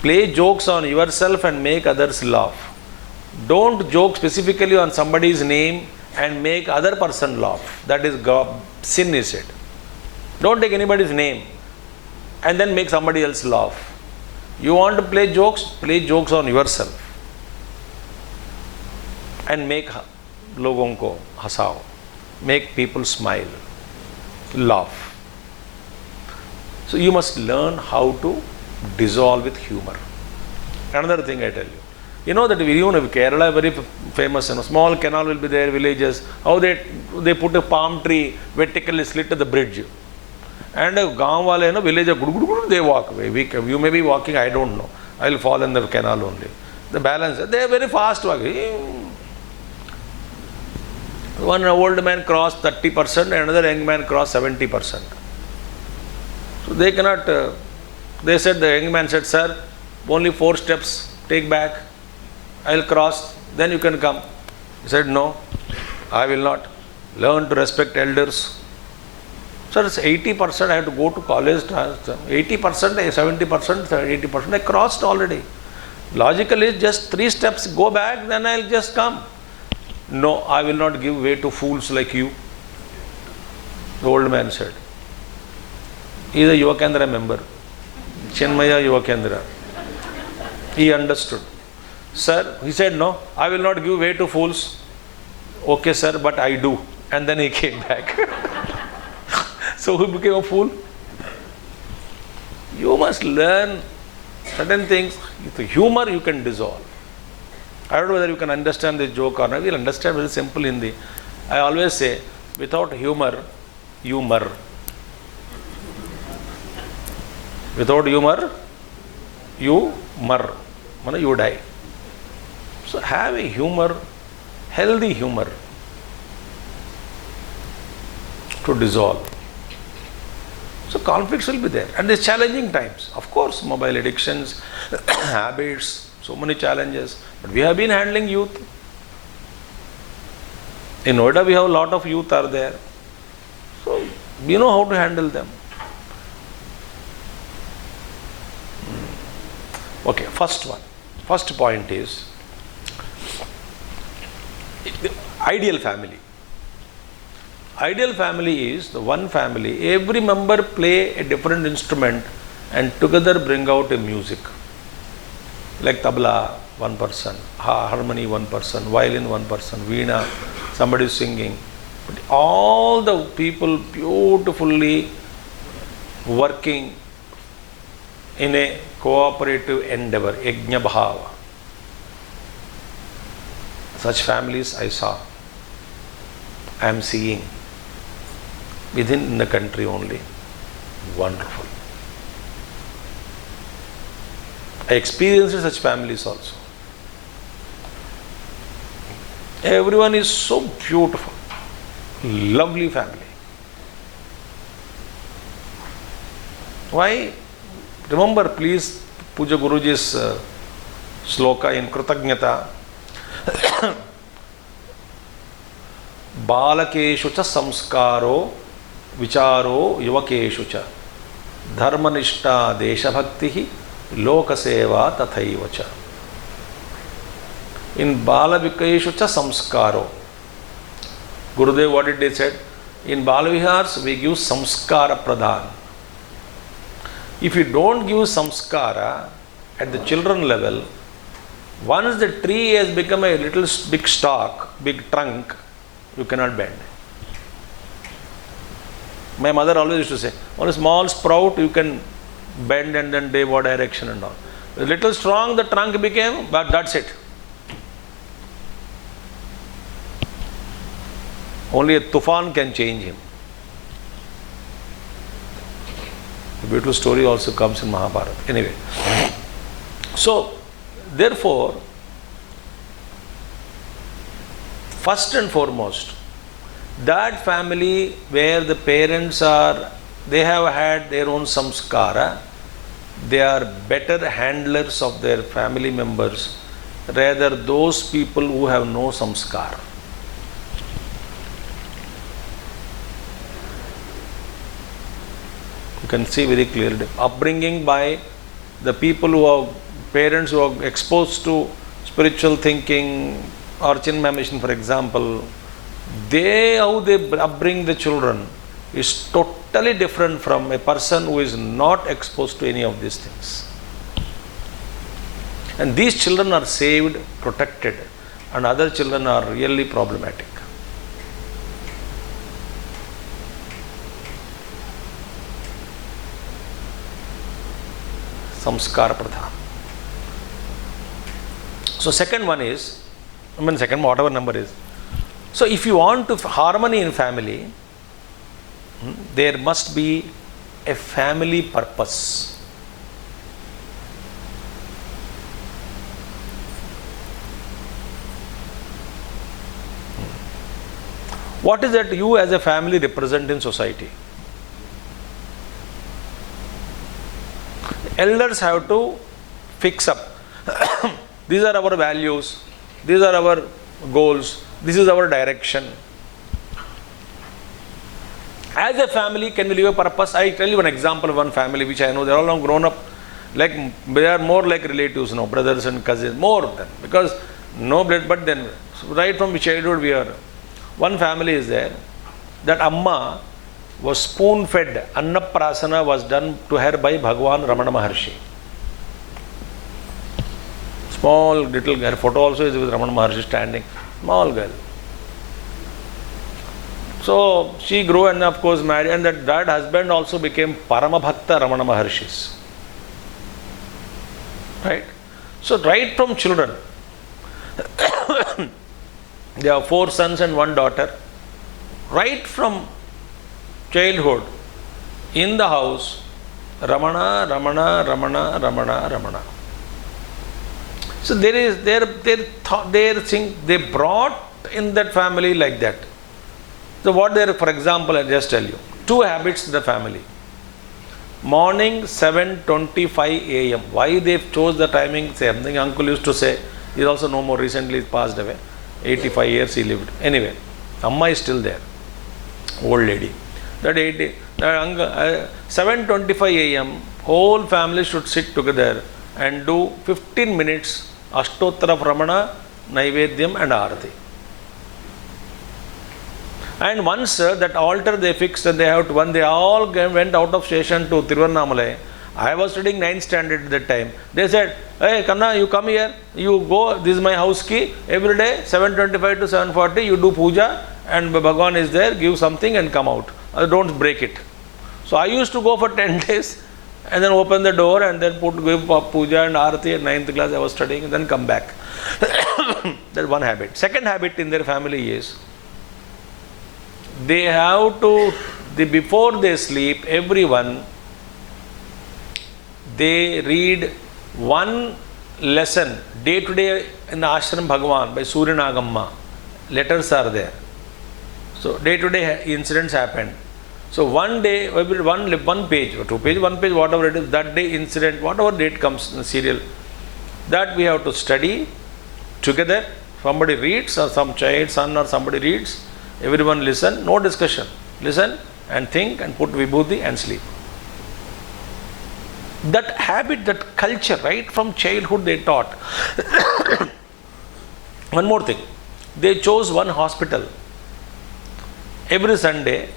Play jokes on yourself and make others laugh. Don't joke specifically on somebody's name and make other person laugh. That is sin, is it? Don't take anybody's name and then make somebody else laugh. You want to play jokes on yourself and make लोगों को हंसाओ, make people smile, laugh. So you must learn how to dissolve with humor. Another thing I tell you, you know that even in Kerala, very famous, small canal will be there, villages, how they put a palm tree vertically slit to the bridge. And gaon wale, village, they walk away. You may be walking, I don't know. I will fall in the canal only. The balance, they are very fast walking. One old man crossed 30%, another young man crossed 70%. So they cannot, they said, the young man said, sir, only 4 steps, take back, I will cross, then you can come. He said, no, I will not. Learn to respect elders. Sir, it's 80%, I have to go to college. 80%, 70%, 80%, I crossed already. Logical is just 3 steps, go back, then I will just come. No, I will not give way to fools like you, the old man said. He is a Yuvakendra member, Chinmaya Yuvakendra. He understood. Sir, he said, no, I will not give way to fools. Okay, sir, but I do. And then he came back. So who became a fool? You must learn certain things. With humor you can dissolve. I don't know whether you can understand this joke or not. We will understand very simple Hindi. I always say, without humor, you mur. Without humor, you mur. You die. So have a humor, healthy humor to dissolve. So conflicts will be there. And there's challenging times. Of course, mobile addictions, habits, so many challenges. But we have been handling youth. In Noida, we have a lot of youth are there. So we know how to handle them. Okay, first point is ideal family. Ideal family is the one family, every member play a different instrument and together bring out a music. Like tabla, one person, harmony, one person, violin, one person, veena, somebody is singing. But all the people beautifully working in a cooperative endeavor, yajna bhava. Such families I saw, I am seeing within the country only. Wonderful. I experienced such families also. Everyone is so beautiful, lovely family. Why? Remember, please, Puja Guruji's sloka in Kritagnyata. Balakeshu cha samskaro vicharo yuvakeshu cha dharmanishta deshabhaktihi lokaseva tathaiva cha. In Balavikaeshu cha samskaro. Gurudev, what did they said? In Balavihars we give samskara pradhan. If you don't give samskara at the children level, once the tree has become a little big stalk, big trunk, you cannot bend. My mother always used to say, on a small sprout you can bend and then what direction and all. A little strong the trunk became, but that's it. Only a tufan can change him. A beautiful story also comes in Mahabharata. Anyway, so therefore, first and foremost, that family where the parents are, they have had their own samskara, they are better handlers of their family members rather those people who have no samskara. You can see very clearly upbringing by the people who are parents who are exposed to spiritual thinking or Chinmaya Mission, for example, how they upbring the children is totally different from a person who is not exposed to any of these things. And these children are saved, protected, and other children are really problematic. Samskara pradhan. So second one is, second whatever number is. So if you want to harmony in family, there must be a family purpose. What is that you as a family represent in society? Elders have to fix up. These are our values, these are our goals, this is our direction. As a family, can we live a purpose? I tell you an example of one family which I know, they are all now grown up, like they are more like relatives now, brothers and cousins, more than, because no blood, but then right from childhood we are. One family is there, that Amma was spoon fed, Annaprasana was done to her by Bhagwan Ramana Maharshi. Small little girl, photo also is with Ramana Maharshi standing, small girl. So she grew and of course married, and that husband also became Parama Bhakta Ramana Maharshi's. Right? So right from children, they have 4 sons and 1 daughter. Right from childhood, in the house, Ramana, Ramana, Ramana, Ramana, Ramana. So they brought in that family like that. So what there, for example, I just tell you, 2 habits in the family. Morning 7:25 a.m. Why they chose the timing? Something uncle used to say. He is also no more, recently passed away. 85 years he lived. Anyway, Amma is still there. Old lady. That 7:25 a.m. whole family should sit together and do 15 minutes Ashtottara Pramana, Naivedyam and Arati. And once that altar they fixed and they have to, when they all went out of station to Tiruvannamalai, I was studying 9th standard at that time. They said, hey Kanna, you come here, you go, this is my house key, every day 7:25 to 7:40 you do puja and Bhagwan is there, give something and come out. Don't break it. So I used to go for 10 days and then open the door and then give puja and arati. At 9th class I was studying and then come back. That's one habit. Second habit in their family is, they have to, before they sleep, everyone, they read one lesson day to day in the Ashram Bhagwan by Surya Nagamma. Letters are there. So day to day incidents happened. So one day, one page or 2 page, 1 page, whatever it is, that day incident, whatever date comes in the serial, That we have to study together. Somebody reads, or some child, son or somebody reads, everyone listen, no discussion. Listen and think and put vibhuti and sleep. That habit, that culture, right from childhood they taught. One more thing, they chose one hospital. Every Sunday,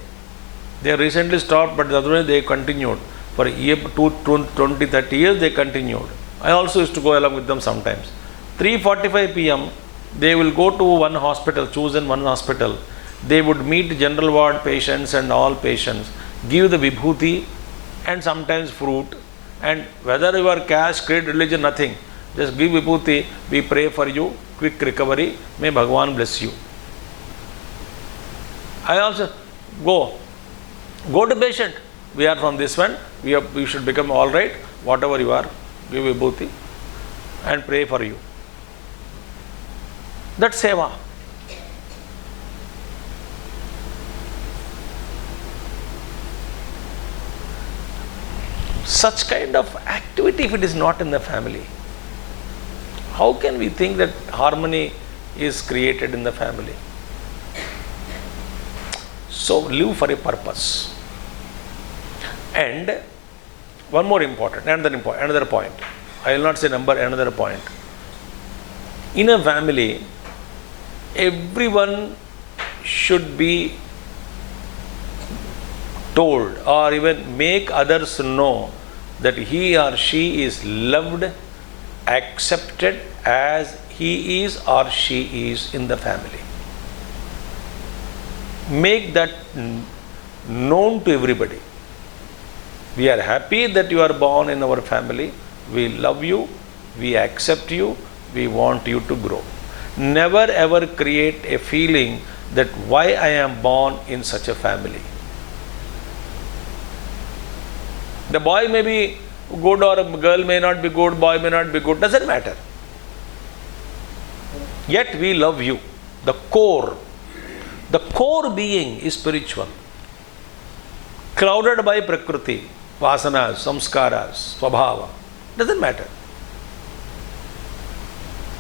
they recently stopped, but otherwise they continued. For a year, 20, 30 years they continued. I also used to go along with them sometimes. 3:45 p.m., they will go to one hospital, chosen one hospital. They would meet general ward patients and all patients, give the vibhuti and sometimes fruit. And whether you are caste, creed, religion, nothing. Just give vibhuti, we pray for you, quick recovery, may Bhagwan bless you. I also go to patient, we are from this one, we should become all right, whatever you are, give vibhuti and pray for you. That's seva. Such kind of activity, if it is not in the family, how can we think that harmony is created in the family? So live for a purpose. And one more important, another point. I will not say number, another point. In a family, everyone should be told or even make others know that he or she is loved, accepted as he is or she is in the family. Make that known to everybody. We are happy that you are born in our family. We love you. We accept you. We want you to grow. Never ever create a feeling that why I am born in such a family. The boy may be good or a girl may not be good, boy may not be good, doesn't matter. Yet we love you. The core being is spiritual. Clouded by prakriti, vasanas, samskaras, swabhava, doesn't matter.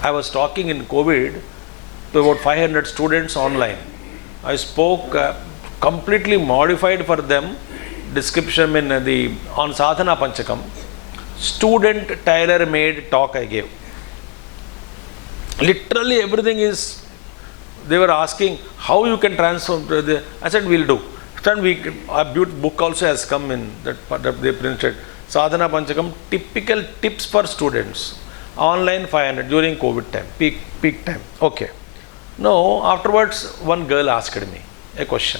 I was talking in COVID to about 500 students online. I spoke completely modified for them description on Sadhana Panchakam. Student tailor-made talk I gave. Literally everything is, they were asking how you can transform. I said we'll do. A beautiful book also has come in that they printed. Sadhana Panchakam, typical tips for students. Online 500 during COVID time, peak time. Okay. Now afterwards one girl asked me a question.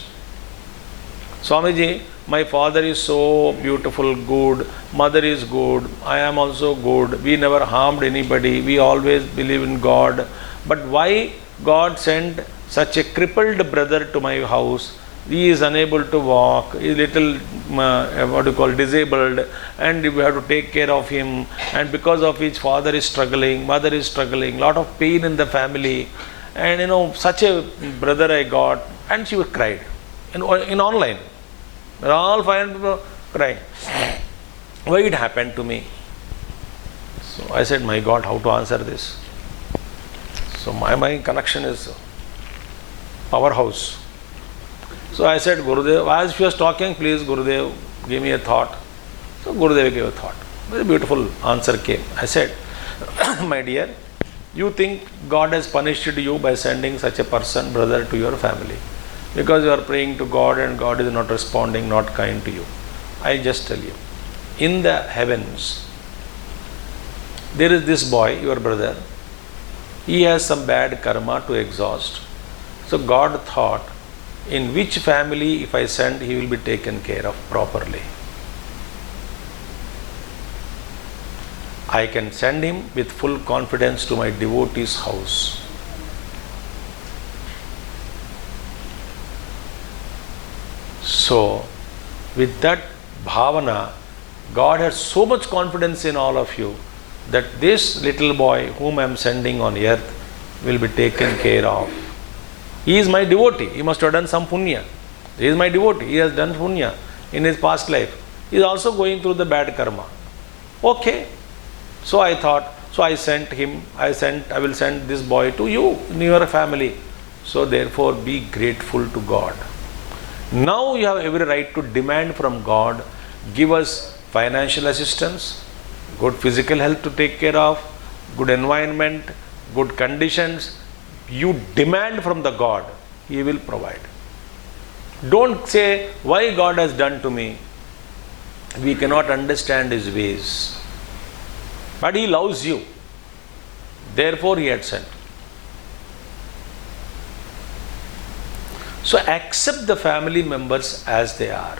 Swamiji, my father is so beautiful, good, mother is good, I am also good, we never harmed anybody, we always believe in God. But why God sent such a crippled brother to my house? He is unable to walk, he is little disabled, and we have to take care of him, and because of which father is struggling, mother is struggling, lot of pain in the family, and such a brother I got. And she cried in online. All 500 people crying. Why it happened to me? So I said, my God, how to answer this? So my connection is powerhouse. So I said, Gurudev, as she was talking, please Gurudev, give me a thought. So Gurudev gave a thought. Very beautiful answer came. I said, my dear, you think God has punished you by sending such a person, brother, to your family, because you are praying to God and God is not responding, not kind to you. I just tell you, in the heavens, there is this boy, your brother, he has some bad karma to exhaust. So God thought, in which family if I send, he will be taken care of properly. I can send him with full confidence to my devotee's house. So, with that bhavana, God has so much confidence in all of you that this little boy whom I am sending on earth will be taken care of. He is my devotee. He must have done some punya. He is my devotee. He has done punya in his past life. He is also going through the bad karma. Okay. So I thought, So I will send this boy to you, in your family. So therefore be grateful to God. Now you have every right to demand from God, give us financial assistance, good physical health to take care of, good environment, good conditions. You demand from the God, He will provide. Don't say, why God has done to me? We cannot understand His ways. But He loves you. Therefore He had sent. So accept the family members as they are.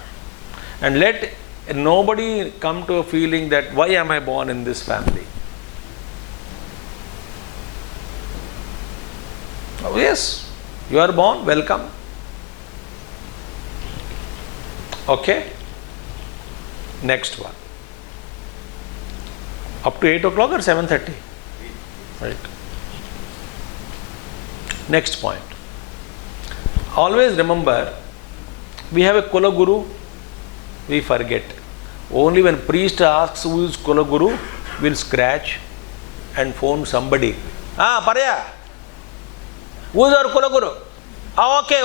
And let nobody come to a feeling that, why am I born in this family? Oh, yes, you are born, welcome. Okay? Next one. Up to 8 o'clock or 7:30? Right. Next point. Always remember, we have a Kula Guru, we forget. Only when priest asks who is Kula Guru, we'll scratch and phone somebody. Paraya, who is our Kula Guru? Okay.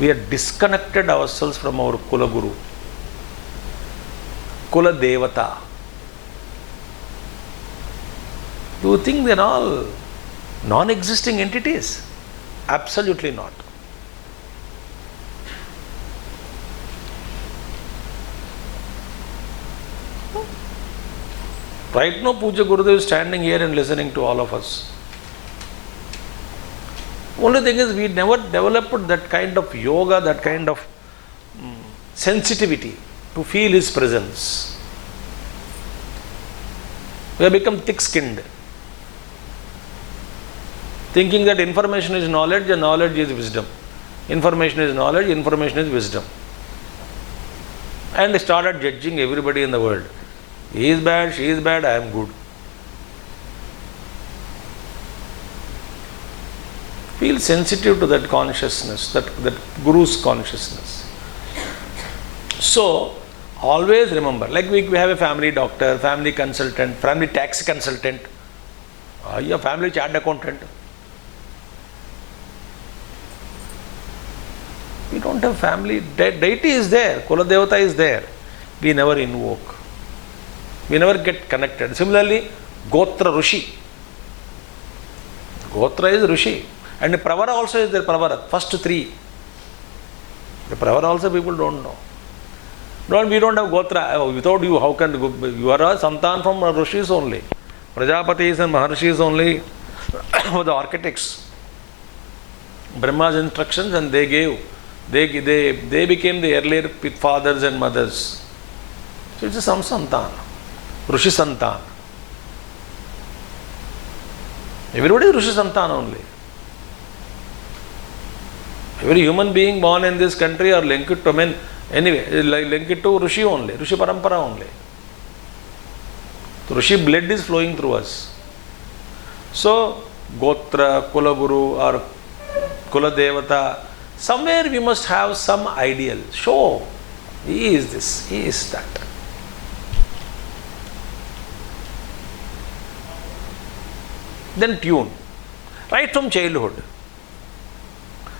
We are disconnected ourselves from our Kula Guru. Kula Devata. Do you think they are all non-existing entities? Absolutely not. Right now, Puja Gurudev is standing here and listening to all of us. Only thing is, we never developed that kind of yoga, that kind of sensitivity to feel His presence. We have become thick-skinned, thinking that information is knowledge and knowledge is wisdom. Information is knowledge, information is wisdom. And started judging everybody in the world. He is bad, she is bad, I am good. Feel sensitive to that consciousness, that Guru's consciousness. So, always remember, like we have a family doctor, family consultant, family tax consultant, your family chart accountant. We don't have family, deity is there, Kula Devata is there. We never invoke. We never get connected. Similarly, Gotra Rishi. Gotra is Rishi. And the Pravara also is there, Pravara, first three. The Pravara also people don't know. We don't have Gotra. Without you, how can you are a Santan from Rishis only. Prajapatis and Maharshis only were the architects. Brahma's instructions and they gave. They became the earlier fathers and mothers. So it's a Santan. Rishi Santan. Everybody is Rishi Santan only. Every human being born in this country are linked to men. Anyway, linked to Rishi only, Rishi Parampara only. So Rishi blood is flowing through us. So, Gotra, Kula Guru or Kula Devata, somewhere we must have some ideal. Show, he is this, he is that. Then tune, right from childhood.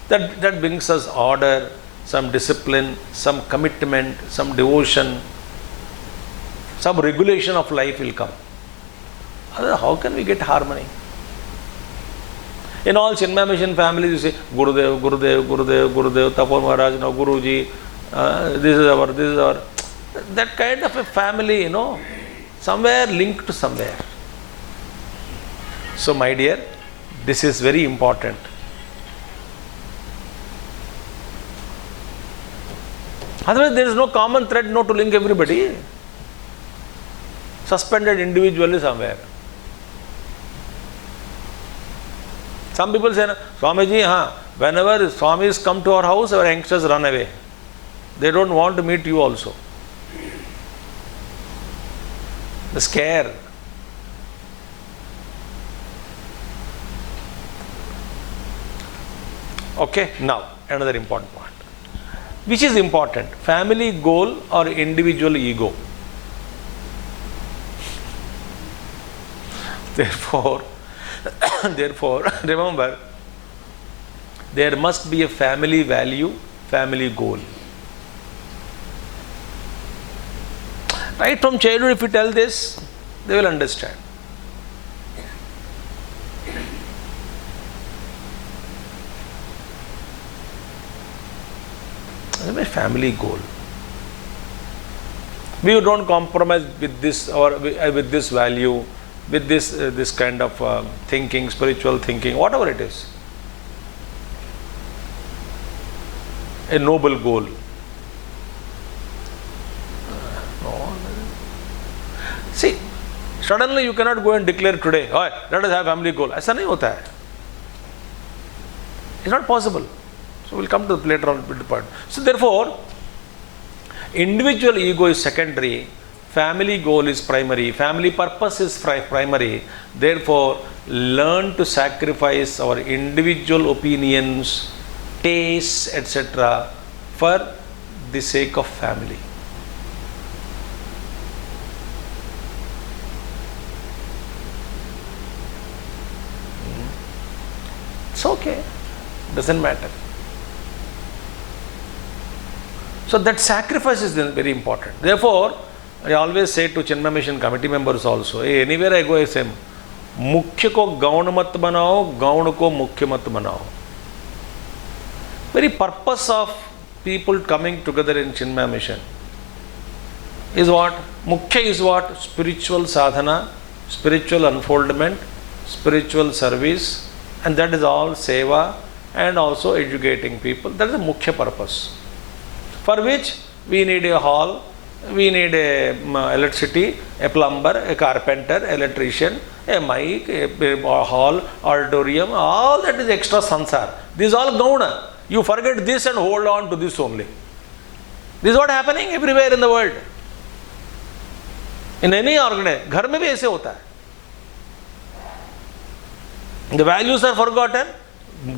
That brings us order, some discipline, some commitment, some devotion, some regulation of life will come. Otherwise, how can we get harmony? In all Chinmaya Mission families, you say, Gurudev, Gurudev, Gurudev, Gurudev, Tapur Maharaj, no, Guruji, this is our. That kind of a family, somewhere linked to somewhere. So, my dear, this is very important. Otherwise, there is no common thread, to link everybody. Suspended individually somewhere. Some people say, Swamiji, whenever Swamis come to our house, our youngsters run away. They don't want to meet you also. The scare. Okay, now another important point. Which is important, family goal or individual ego? Therefore, therefore, remember, there must be a family value, family goal. Right from childhood, if you tell this, they will understand. That's my family goal. We don't compromise with this or with this value, with this kind of thinking, spiritual thinking, whatever it is. A noble goal. No. See, suddenly you cannot go and declare today, oh, let us have family goal. ऐसा नहीं होता है. It's not possible. So we'll come to the later on part. So therefore, individual ego is secondary, family goal is primary, family purpose is primary. Therefore, learn to sacrifice our individual opinions, tastes, etc. for the sake of family. It's okay, doesn't matter. So that sacrifice is very important. Therefore, I always say to Chinmaya Mission committee members also, hey, anywhere I go, I say, मुख्य को गौण मत बनाओ, गौण को मुख्य मत बनाओ. Very purpose of people coming together in Chinmaya Mission is what? Mukhya is what? Spiritual sadhana, spiritual unfoldment, spiritual service, and that is all seva and also educating people. That is the mukhya purpose. For which we need a hall, we need a electricity, a plumber, a carpenter, electrician, a mic, a hall, auditorium, all that is extra sansar. This is all gauna. You forget this and hold on to this only. This is what happening everywhere in the world. In any organization, घर में भी ऐसे होता है. The values are forgotten.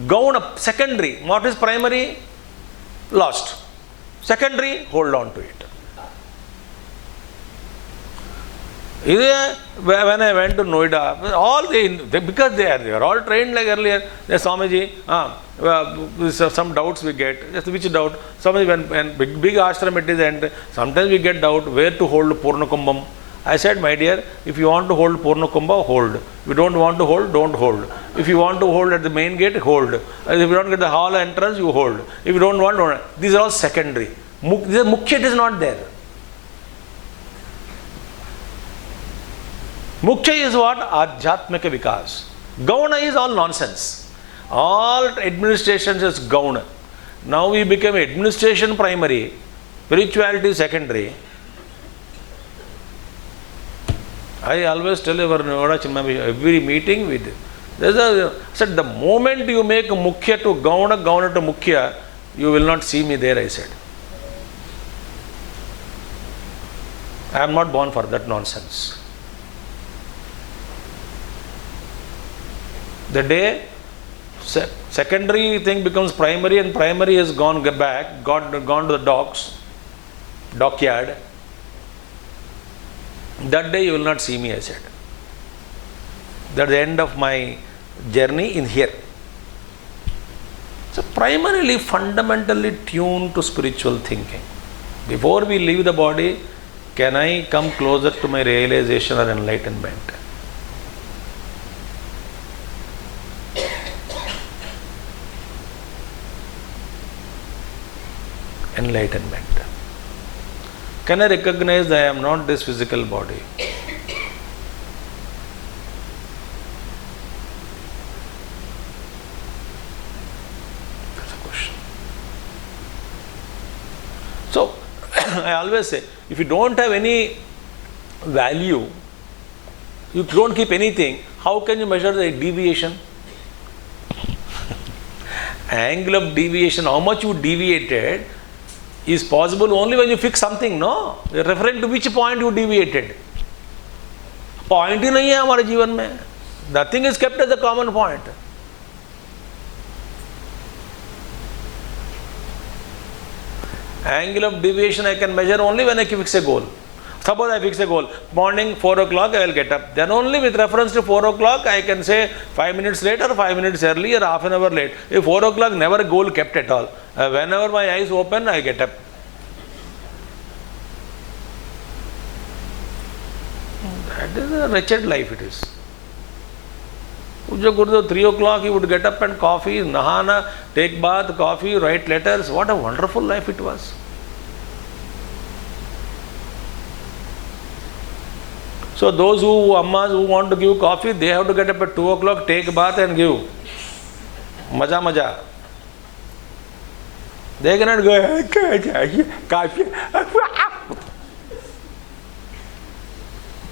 Gauna, secondary. What is primary? Lost. Secondary, hold on to it. When I went to Noida, all because they are all trained like earlier. The Swamiji, some doubts we get. Just which doubt? Swamiji, when big ashram it is, and sometimes we get doubt where to hold Purna Kumbham. I said, my dear, if you want to hold Purna Kumbha, hold. If you don't want to hold, don't hold. If you want to hold at the main gate, hold. If you don't get the hall entrance, you hold. If you don't want, don't. These are all secondary. Mukhya is not there. Mukhya is what? Adhyatmika Vikas. Gauna is all nonsense. All administration is Gauna. Now we become administration primary, spirituality secondary. I always tell every meeting we do. Said the moment you make mukhya to gauna, gauna to mukhya, you will not see me there, I said. I am not born for that nonsense. The day secondary thing becomes primary and primary has gone back, gone to the dockyard, that day you will not see me, I said. That's the end of my journey in here. So primarily, fundamentally tuned to spiritual thinking. Before we leave the body, can I come closer to my realization or enlightenment? Enlightenment. Can I recognize that I am not this physical body? That's a question. So, I always say, if you don't have any value, you don't keep anything, how can you measure the deviation? Angle of deviation, how much you deviated, is possible only when you fix something, no? Referring to which point you deviated. Point ही नहीं है हमारे जीवन में. Nothing is kept as a common point. Angle of deviation I can measure only when I fix a goal. Suppose I fix a goal, morning 4 o'clock I will get up. Then only with reference to 4 o'clock I can say 5 minutes later, 5 minutes early, or half an hour late. If 4 o'clock, never a goal kept at all. Whenever my eyes open, I get up. That is a wretched life it is. Puja Gurudev, 3 o'clock he would get up and coffee, nahana, take bath, coffee, write letters. What a wonderful life it was. So those ammas who want to give coffee, they have to get up at 2 o'clock, take bath and give. Maja. They cannot go, coffee.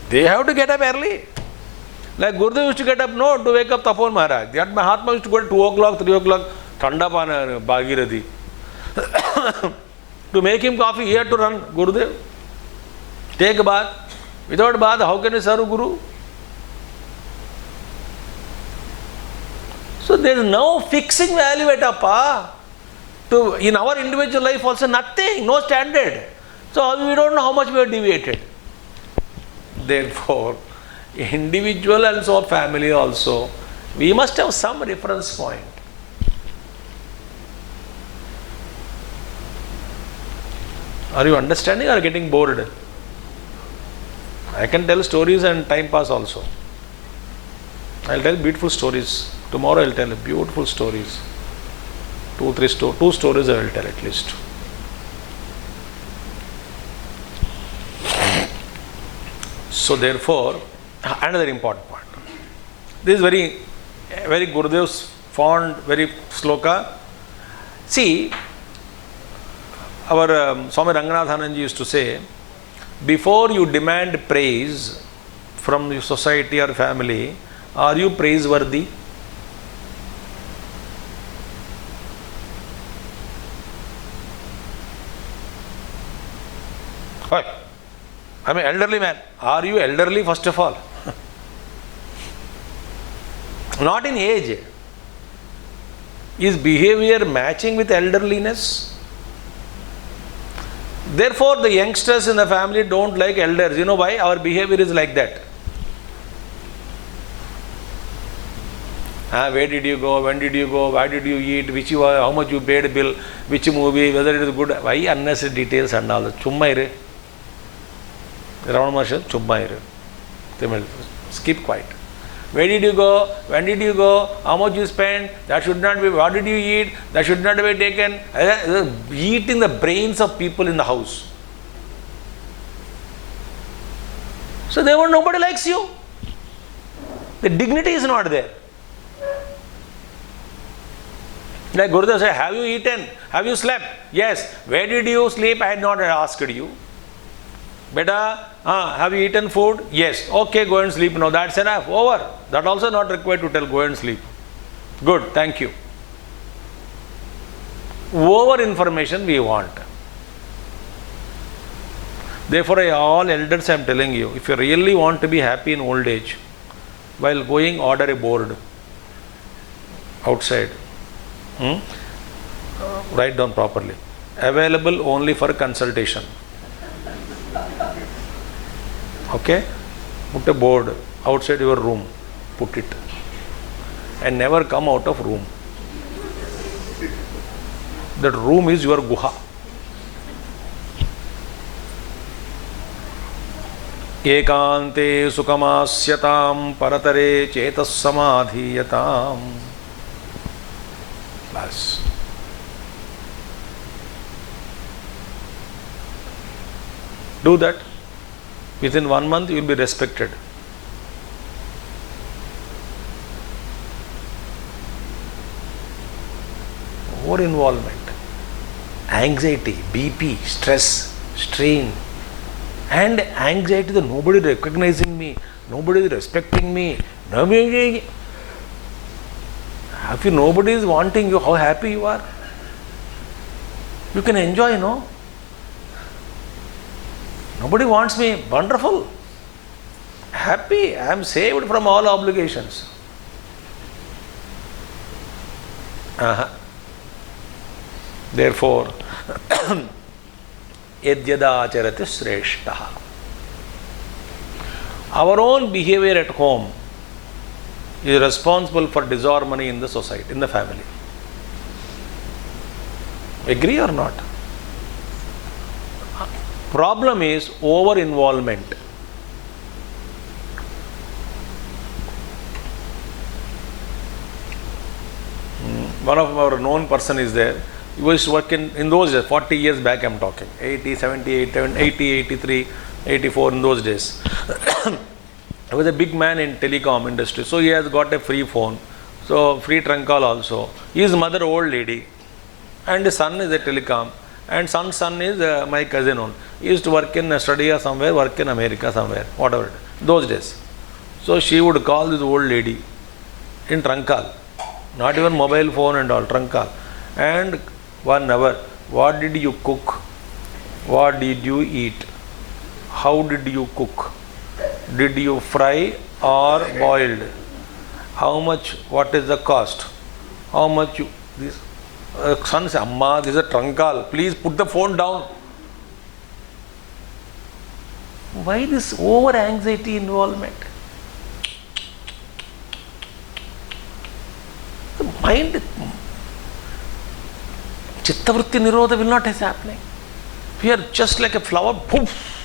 They have to get up early. Like Gurudev used to get up, no, to wake up Tapon Maharaj. That Mahatma used to go at 2 o'clock, 3 o'clock, Thanda Pana, Bhagirathi. To make him coffee, he had to run, Gurudev. Take a bath. Without bath, how can you serve Guru? So there is no fixing value at apa. In our individual life also nothing, no standard. So we don't know how much we have deviated. Therefore, individual and so family also, we must have some reference point. Are you understanding or getting bored? I can tell stories and time pass also. I will tell beautiful stories. Tomorrow I will tell beautiful stories. Two stories I will tell at least. So therefore, another important point. This is very Gurudev's fond, very sloka. See, our Swami Ranganathananji used to say, before you demand praise from the society or family, are you praiseworthy? Why? I am an elderly man. Are you elderly first of all? Not in age. Is behavior matching with elderliness? Therefore, the youngsters in the family don't like elders. You know why? Our behavior is like that. Where did you go? When did you go? Why did you eat? How much you paid bill? Which movie? Whether it is good? Why unnecessary details and all that? Chumma ire. Ravana Maharshi, chumma ire. Tamil. Keep quiet. Where did you go? When did you go? How much you spent? That should not be. What did you eat? That should not be taken. Eating the brains of people in the house. So therefore nobody likes you. The dignity is not there. Like Gurudev said, have you eaten? Have you slept? Yes. Where did you sleep? I had not asked you. Beta, have you eaten food? Yes. Okay, go and sleep. No, that's enough. Over. That also not required to tell, go and sleep. Good, thank you. Over information we want. Therefore, all elders I am telling you, if you really want to be happy in old age, while going, order a board outside. Write down properly. Available only for consultation. Okay? Put a board outside your room. Put it. And never come out of room. That room is your guha. Ekante sukamasyatam paratare chetas samadhiyatam. Bas. Do that. Within 1 month you will be respected. More involvement, anxiety, BP, stress, strain, and anxiety that nobody is recognizing me, nobody is respecting me. If nobody is wanting you, how happy you are? You can enjoy, no? Nobody wants me. Wonderful. Happy. I am saved from all obligations. Therefore, yadyada acharati sreshtaha. Our own behavior at home is responsible for disharmony in the society, in the family. Agree or not? Problem is over involvement. One of our known person is there. He was working in those days, 40 years back I am talking, 80, 78, 80, 83, 84 in those days. He was a big man in telecom industry, so he has got a free phone, so free trunk call also. His mother old lady and his son is a telecom and son's son is my cousin on. He used to work in study or somewhere, work in America somewhere, whatever, those days. So she would call this old lady in trunk call, not even mobile phone and all, trunk call. And 1 hour, what did you cook? What did you eat? How did you cook? Did you fry or boiled? How much, what is the cost? How much you, this son says, Amma, this is a trunk call, please put the phone down. Why this over anxiety involvement? The mind, Chittavritti Nirodha will not be happening. We are just like a flower, poof.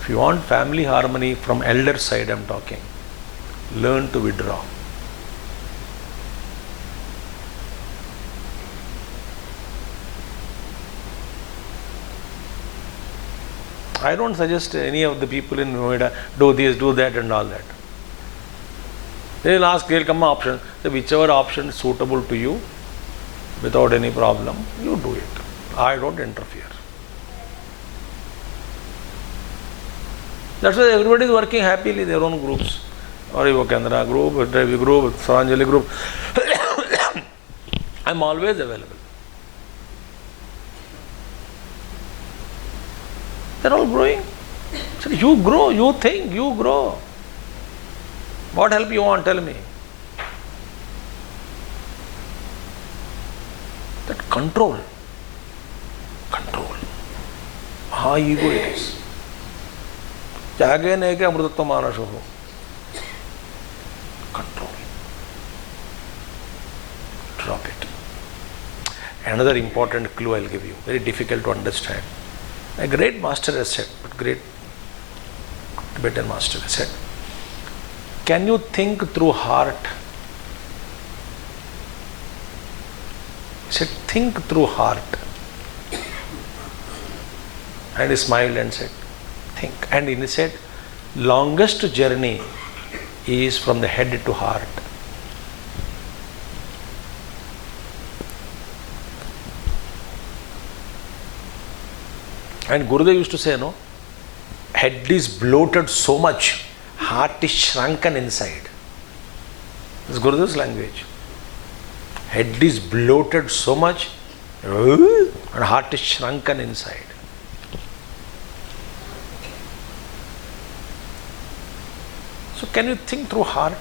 If you want family harmony from elder side I am talking, learn to withdraw. I don't suggest any of the people in Noida do this, do that and all that. They will ask, they will come option. So whichever option is suitable to you, without any problem, you do it. I don't interfere. That's why everybody is working happily their own groups. Or Kendra group, Devi group, Saranjali group. I am always available. They are all growing. So you grow, you think, you grow. What help you want, tell me. That control. Control. How ego it is. Jage neke amrutatva manasho. Control. Drop it. Another important clue I will give you, very difficult to understand. A great master has said, but great Tibetan master has said, can you think through heart? He said, think through heart. And he smiled and said, think. And he said, longest journey is from the head to heart. And Gurudev used to say, no, head is bloated so much, heart is shrunken inside. This is Gurudev's language. Head is bloated so much, and heart is shrunken inside. So can you think through heart?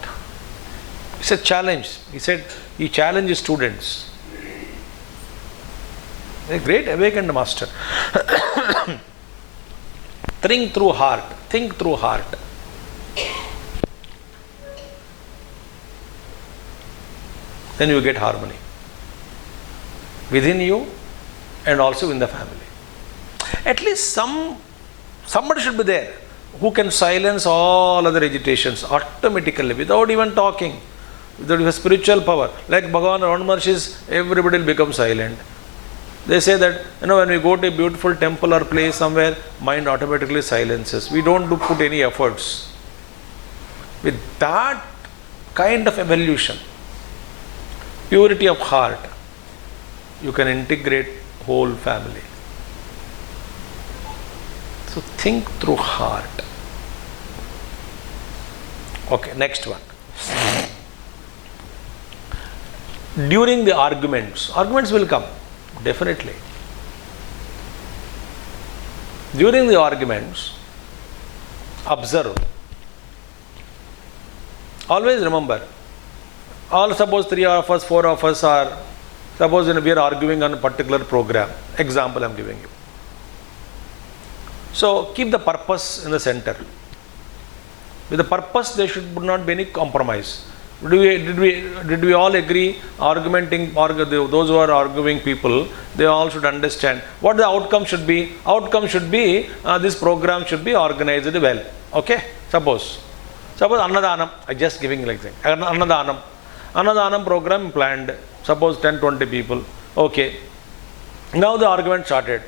It's a challenge. He said, he challenged his students. A great awakened master. Think through heart. Think through heart. Then you get harmony. Within you and also in the family. At least somebody should be there who can silence all other agitations automatically without even talking. Without your spiritual power. Like Bhagavan Ramana Maharshi's, everybody will become silent. They say that, when we go to a beautiful temple or place somewhere, mind automatically silences. We don't put any efforts. With that kind of evolution, purity of heart, you can integrate whole family. So think through heart. Okay, next one. During the arguments will come. Definitely. During the arguments, observe. Always remember, All suppose 3 of us, 4 of us are, suppose we are arguing on a particular program. Example I am giving you. So keep the purpose in the center. With the purpose, there should not be any compromise. Did we all agree? Those who are arguing people, they all should understand what the outcome should be. Outcome should be this program should be organized well. Okay? Suppose Annadanam. I just giving like that. Annadanam program planned. Suppose 10-20 people. Okay. Now the argument started.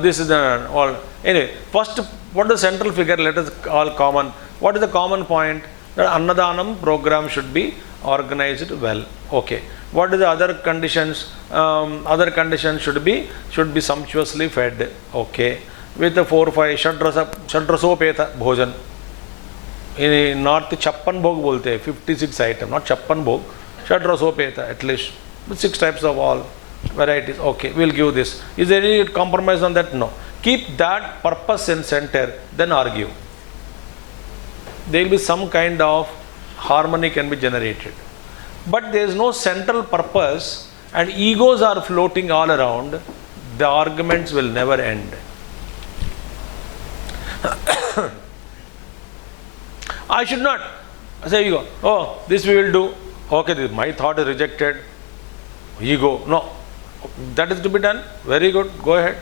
This is the all. Anyway, first, what is the central figure? Let us all common. What is the common point? That Annadanam program should be organized well. Okay. What is the other conditions? Other conditions should be sumptuously fed. Okay. With the 4-5 shadrasopeta bhojan. In North Chappan Bhog bolte 56 items, not Chappan Bhog. Shadrasopeta at least. With 6 types of all varieties. Okay, we'll give this. Is there any compromise on that? No. Keep that purpose in center, then argue. There will be some kind of harmony can be generated. But there is no central purpose and egos are floating all around, the arguments will never end. I should not say ego. Oh, this we will do. Okay, my thought is rejected. Ego. No. That is to be done. Very good. Go ahead.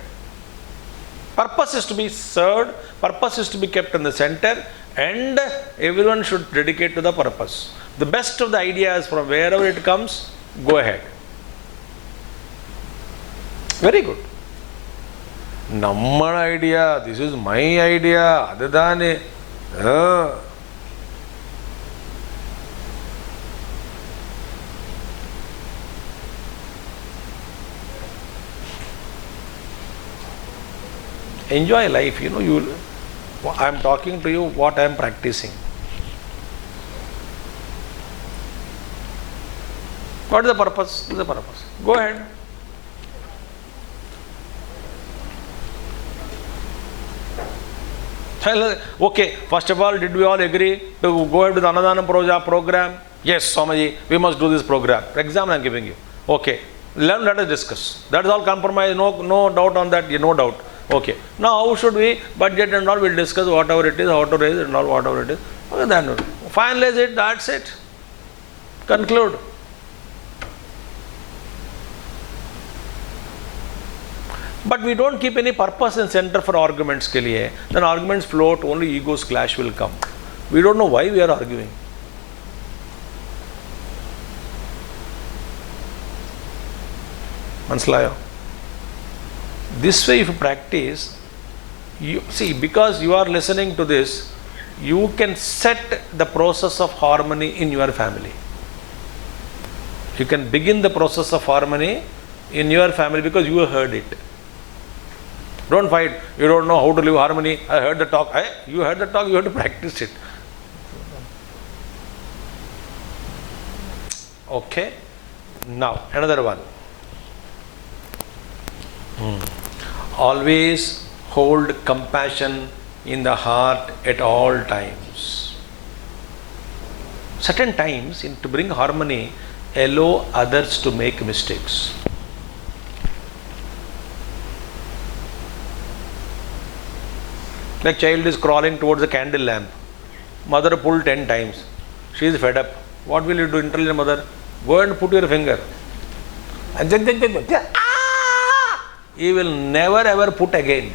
Purpose is to be served. Purpose is to be kept in the center. And everyone should dedicate to the purpose. The best of the ideas from wherever it comes, go ahead. Very good. Namman idea, this is my idea, adadane. Enjoy life, I am talking to you what I am practicing. What is the purpose? What is the purpose? Go ahead. Okay, first of all, did we all agree to go ahead with Annadanam program? Yes, Swamiji, we must do this program. Example I am giving you. Okay, let us discuss. That is all compromise, no doubt on that, no doubt. Okay, now how should we budget and all, we'll discuss whatever it is, how to raise it and all, whatever it is. Okay, then finalize it, that's it. Conclude. But we don't keep any purpose in center for arguments ke liye. Then arguments float, only egos clash will come. We don't know why we are arguing. Manslayo. This way if you practice, you see, because you are listening to this, you can set the process of harmony in your family. You can begin the process of harmony in your family because you have heard it. Don't fight. You don't know how to live harmony. I heard the talk. You heard the talk, you have to practice it. Okay. Now, another one. Always hold compassion in the heart at all times. Certain times, to bring harmony, allow others to make mistakes. Like child is crawling towards a candle lamp. Mother pulled 10 times. She is fed up. What will you do, intelligent mother? Go and put your finger. And he will never ever put again.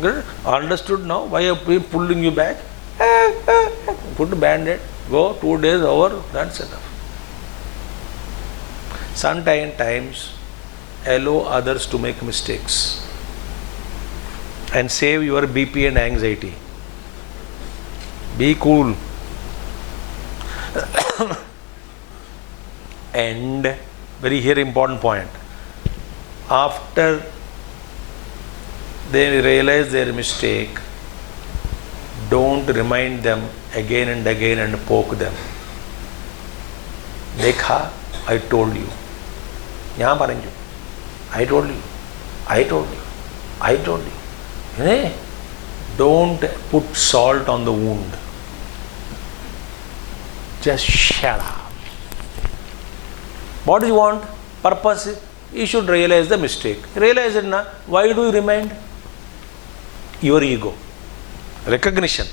Good? Understood now why I am pulling you back? Put a band-aid. Go, 2 days over, that's enough. Sometimes allow others to make mistakes and save your BP and anxiety. Be cool. And very important point. After they realize their mistake, don't remind them again and again and poke them. Dekha, I told you. Yahan paranju. I told you. I told you. I told you. Don't put salt on the wound. Just shut up. What do you want? Purpose. You should realize the mistake. Realize it now. Why do you remind? Your ego. Recognition.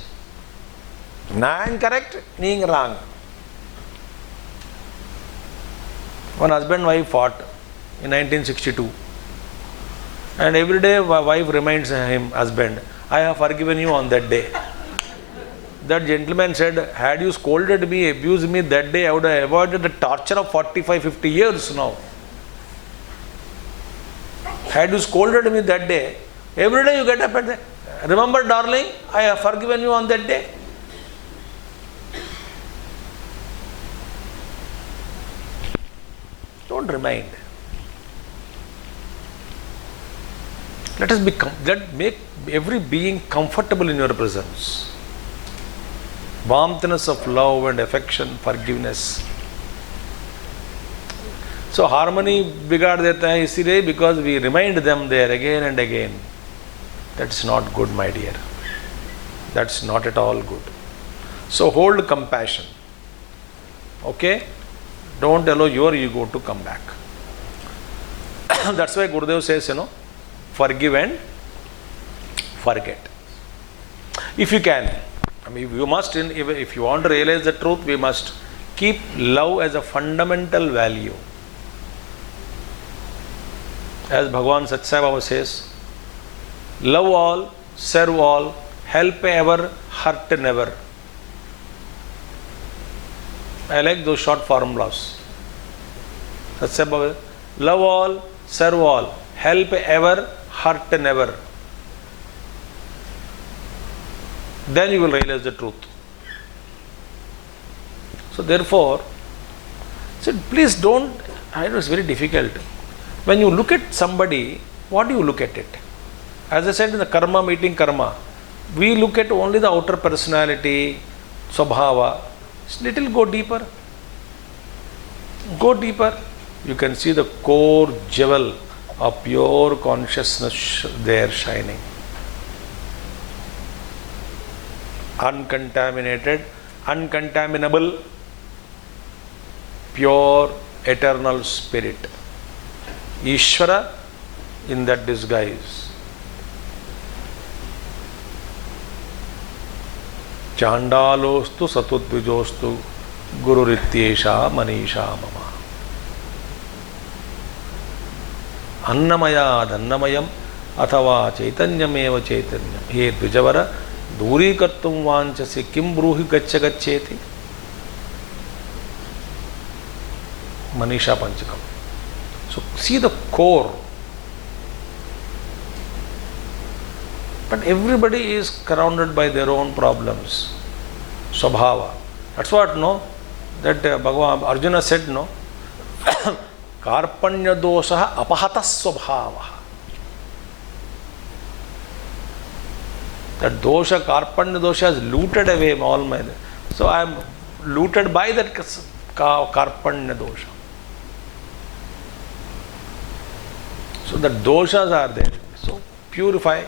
I am correct, you are wrong. One husband and wife fought in 1962. And every day wife reminds him, husband, I have forgiven you on that day. That gentleman said, had you scolded me, abused me that day, I would have avoided the torture of 45, 50 years now. Had you scolded me that day, every day you get up and say, remember darling, I have forgiven you on that day. Don't remind. Let make every being comfortable in your presence. Warmthness of love and affection, forgiveness. So harmony बिगाड़ देता है इसीलिए because we remind them there again and again. That's not good, my dear. That's not at all good. So hold compassion. Okay? Don't allow your ego to come back. That's why Gurudev says, forgive and forget. If you can. I mean, you must, if you want to realize the truth, we must keep love as a fundamental value. As Bhagavan Satsai Baba says, love all, serve all, help ever, hurt never. I like those short formulas. Satsai Baba, love all, serve all, help ever, hurt never. Then you will realize the truth. So therefore, please don't, I know it's very difficult. When you look at somebody, what do you look at it? As I said in the karma meeting karma, we look at only the outer personality, swabhava. Little go deeper. Go deeper. You can see the core jewel of pure consciousness there shining. Uncontaminated, uncontaminable, pure, eternal spirit. Ishvara in that disguise. Chandalostu satudvijostu gururityesha manisha mama. Annamaya annamayam athava chaitanyameva chaitanyam. He dvijavara दूरीकर्तुं वाञ्छसि किं ब्रूहि गच्छ गच्छेति. Manisha Panchakam. So see the core. But everybody is surrounded by their own problems. Swabhava. That's what, that Bhagavan Arjuna said, Karpanya dosaha apahata swabhava. That dosha, karpanya dosha has looted away all my. So I am looted by that karpanya dosha. So the doshas are there. So purify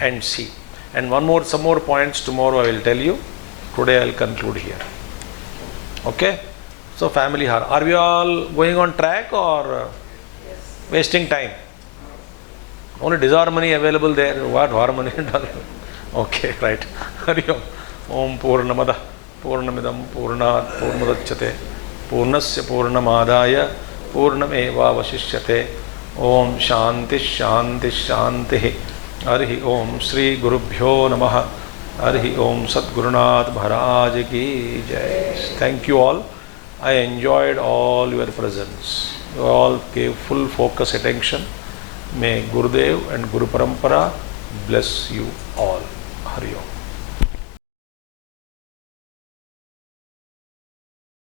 and see. And some more points tomorrow I will tell you. Today I will conclude here. Okay? So family harmony. Are we all going on track or wasting time? Only disharmony available there. What harmony? Okay, right. Hari Om. Om Purnamada Purnamidam Purnat Purnamudachyate Purnasya Purnamadaya Purnameva Vasishyate. Om Shanti Shanti Shanti. Hari Om Sri Gurubhyo Namaha. Hari Om Sadgurunath Maharaj Ki Jai. Thank you all. I enjoyed all your presence. You all gave full focus attention. May Gurudev and Guru Parampara bless you all. Hari Om.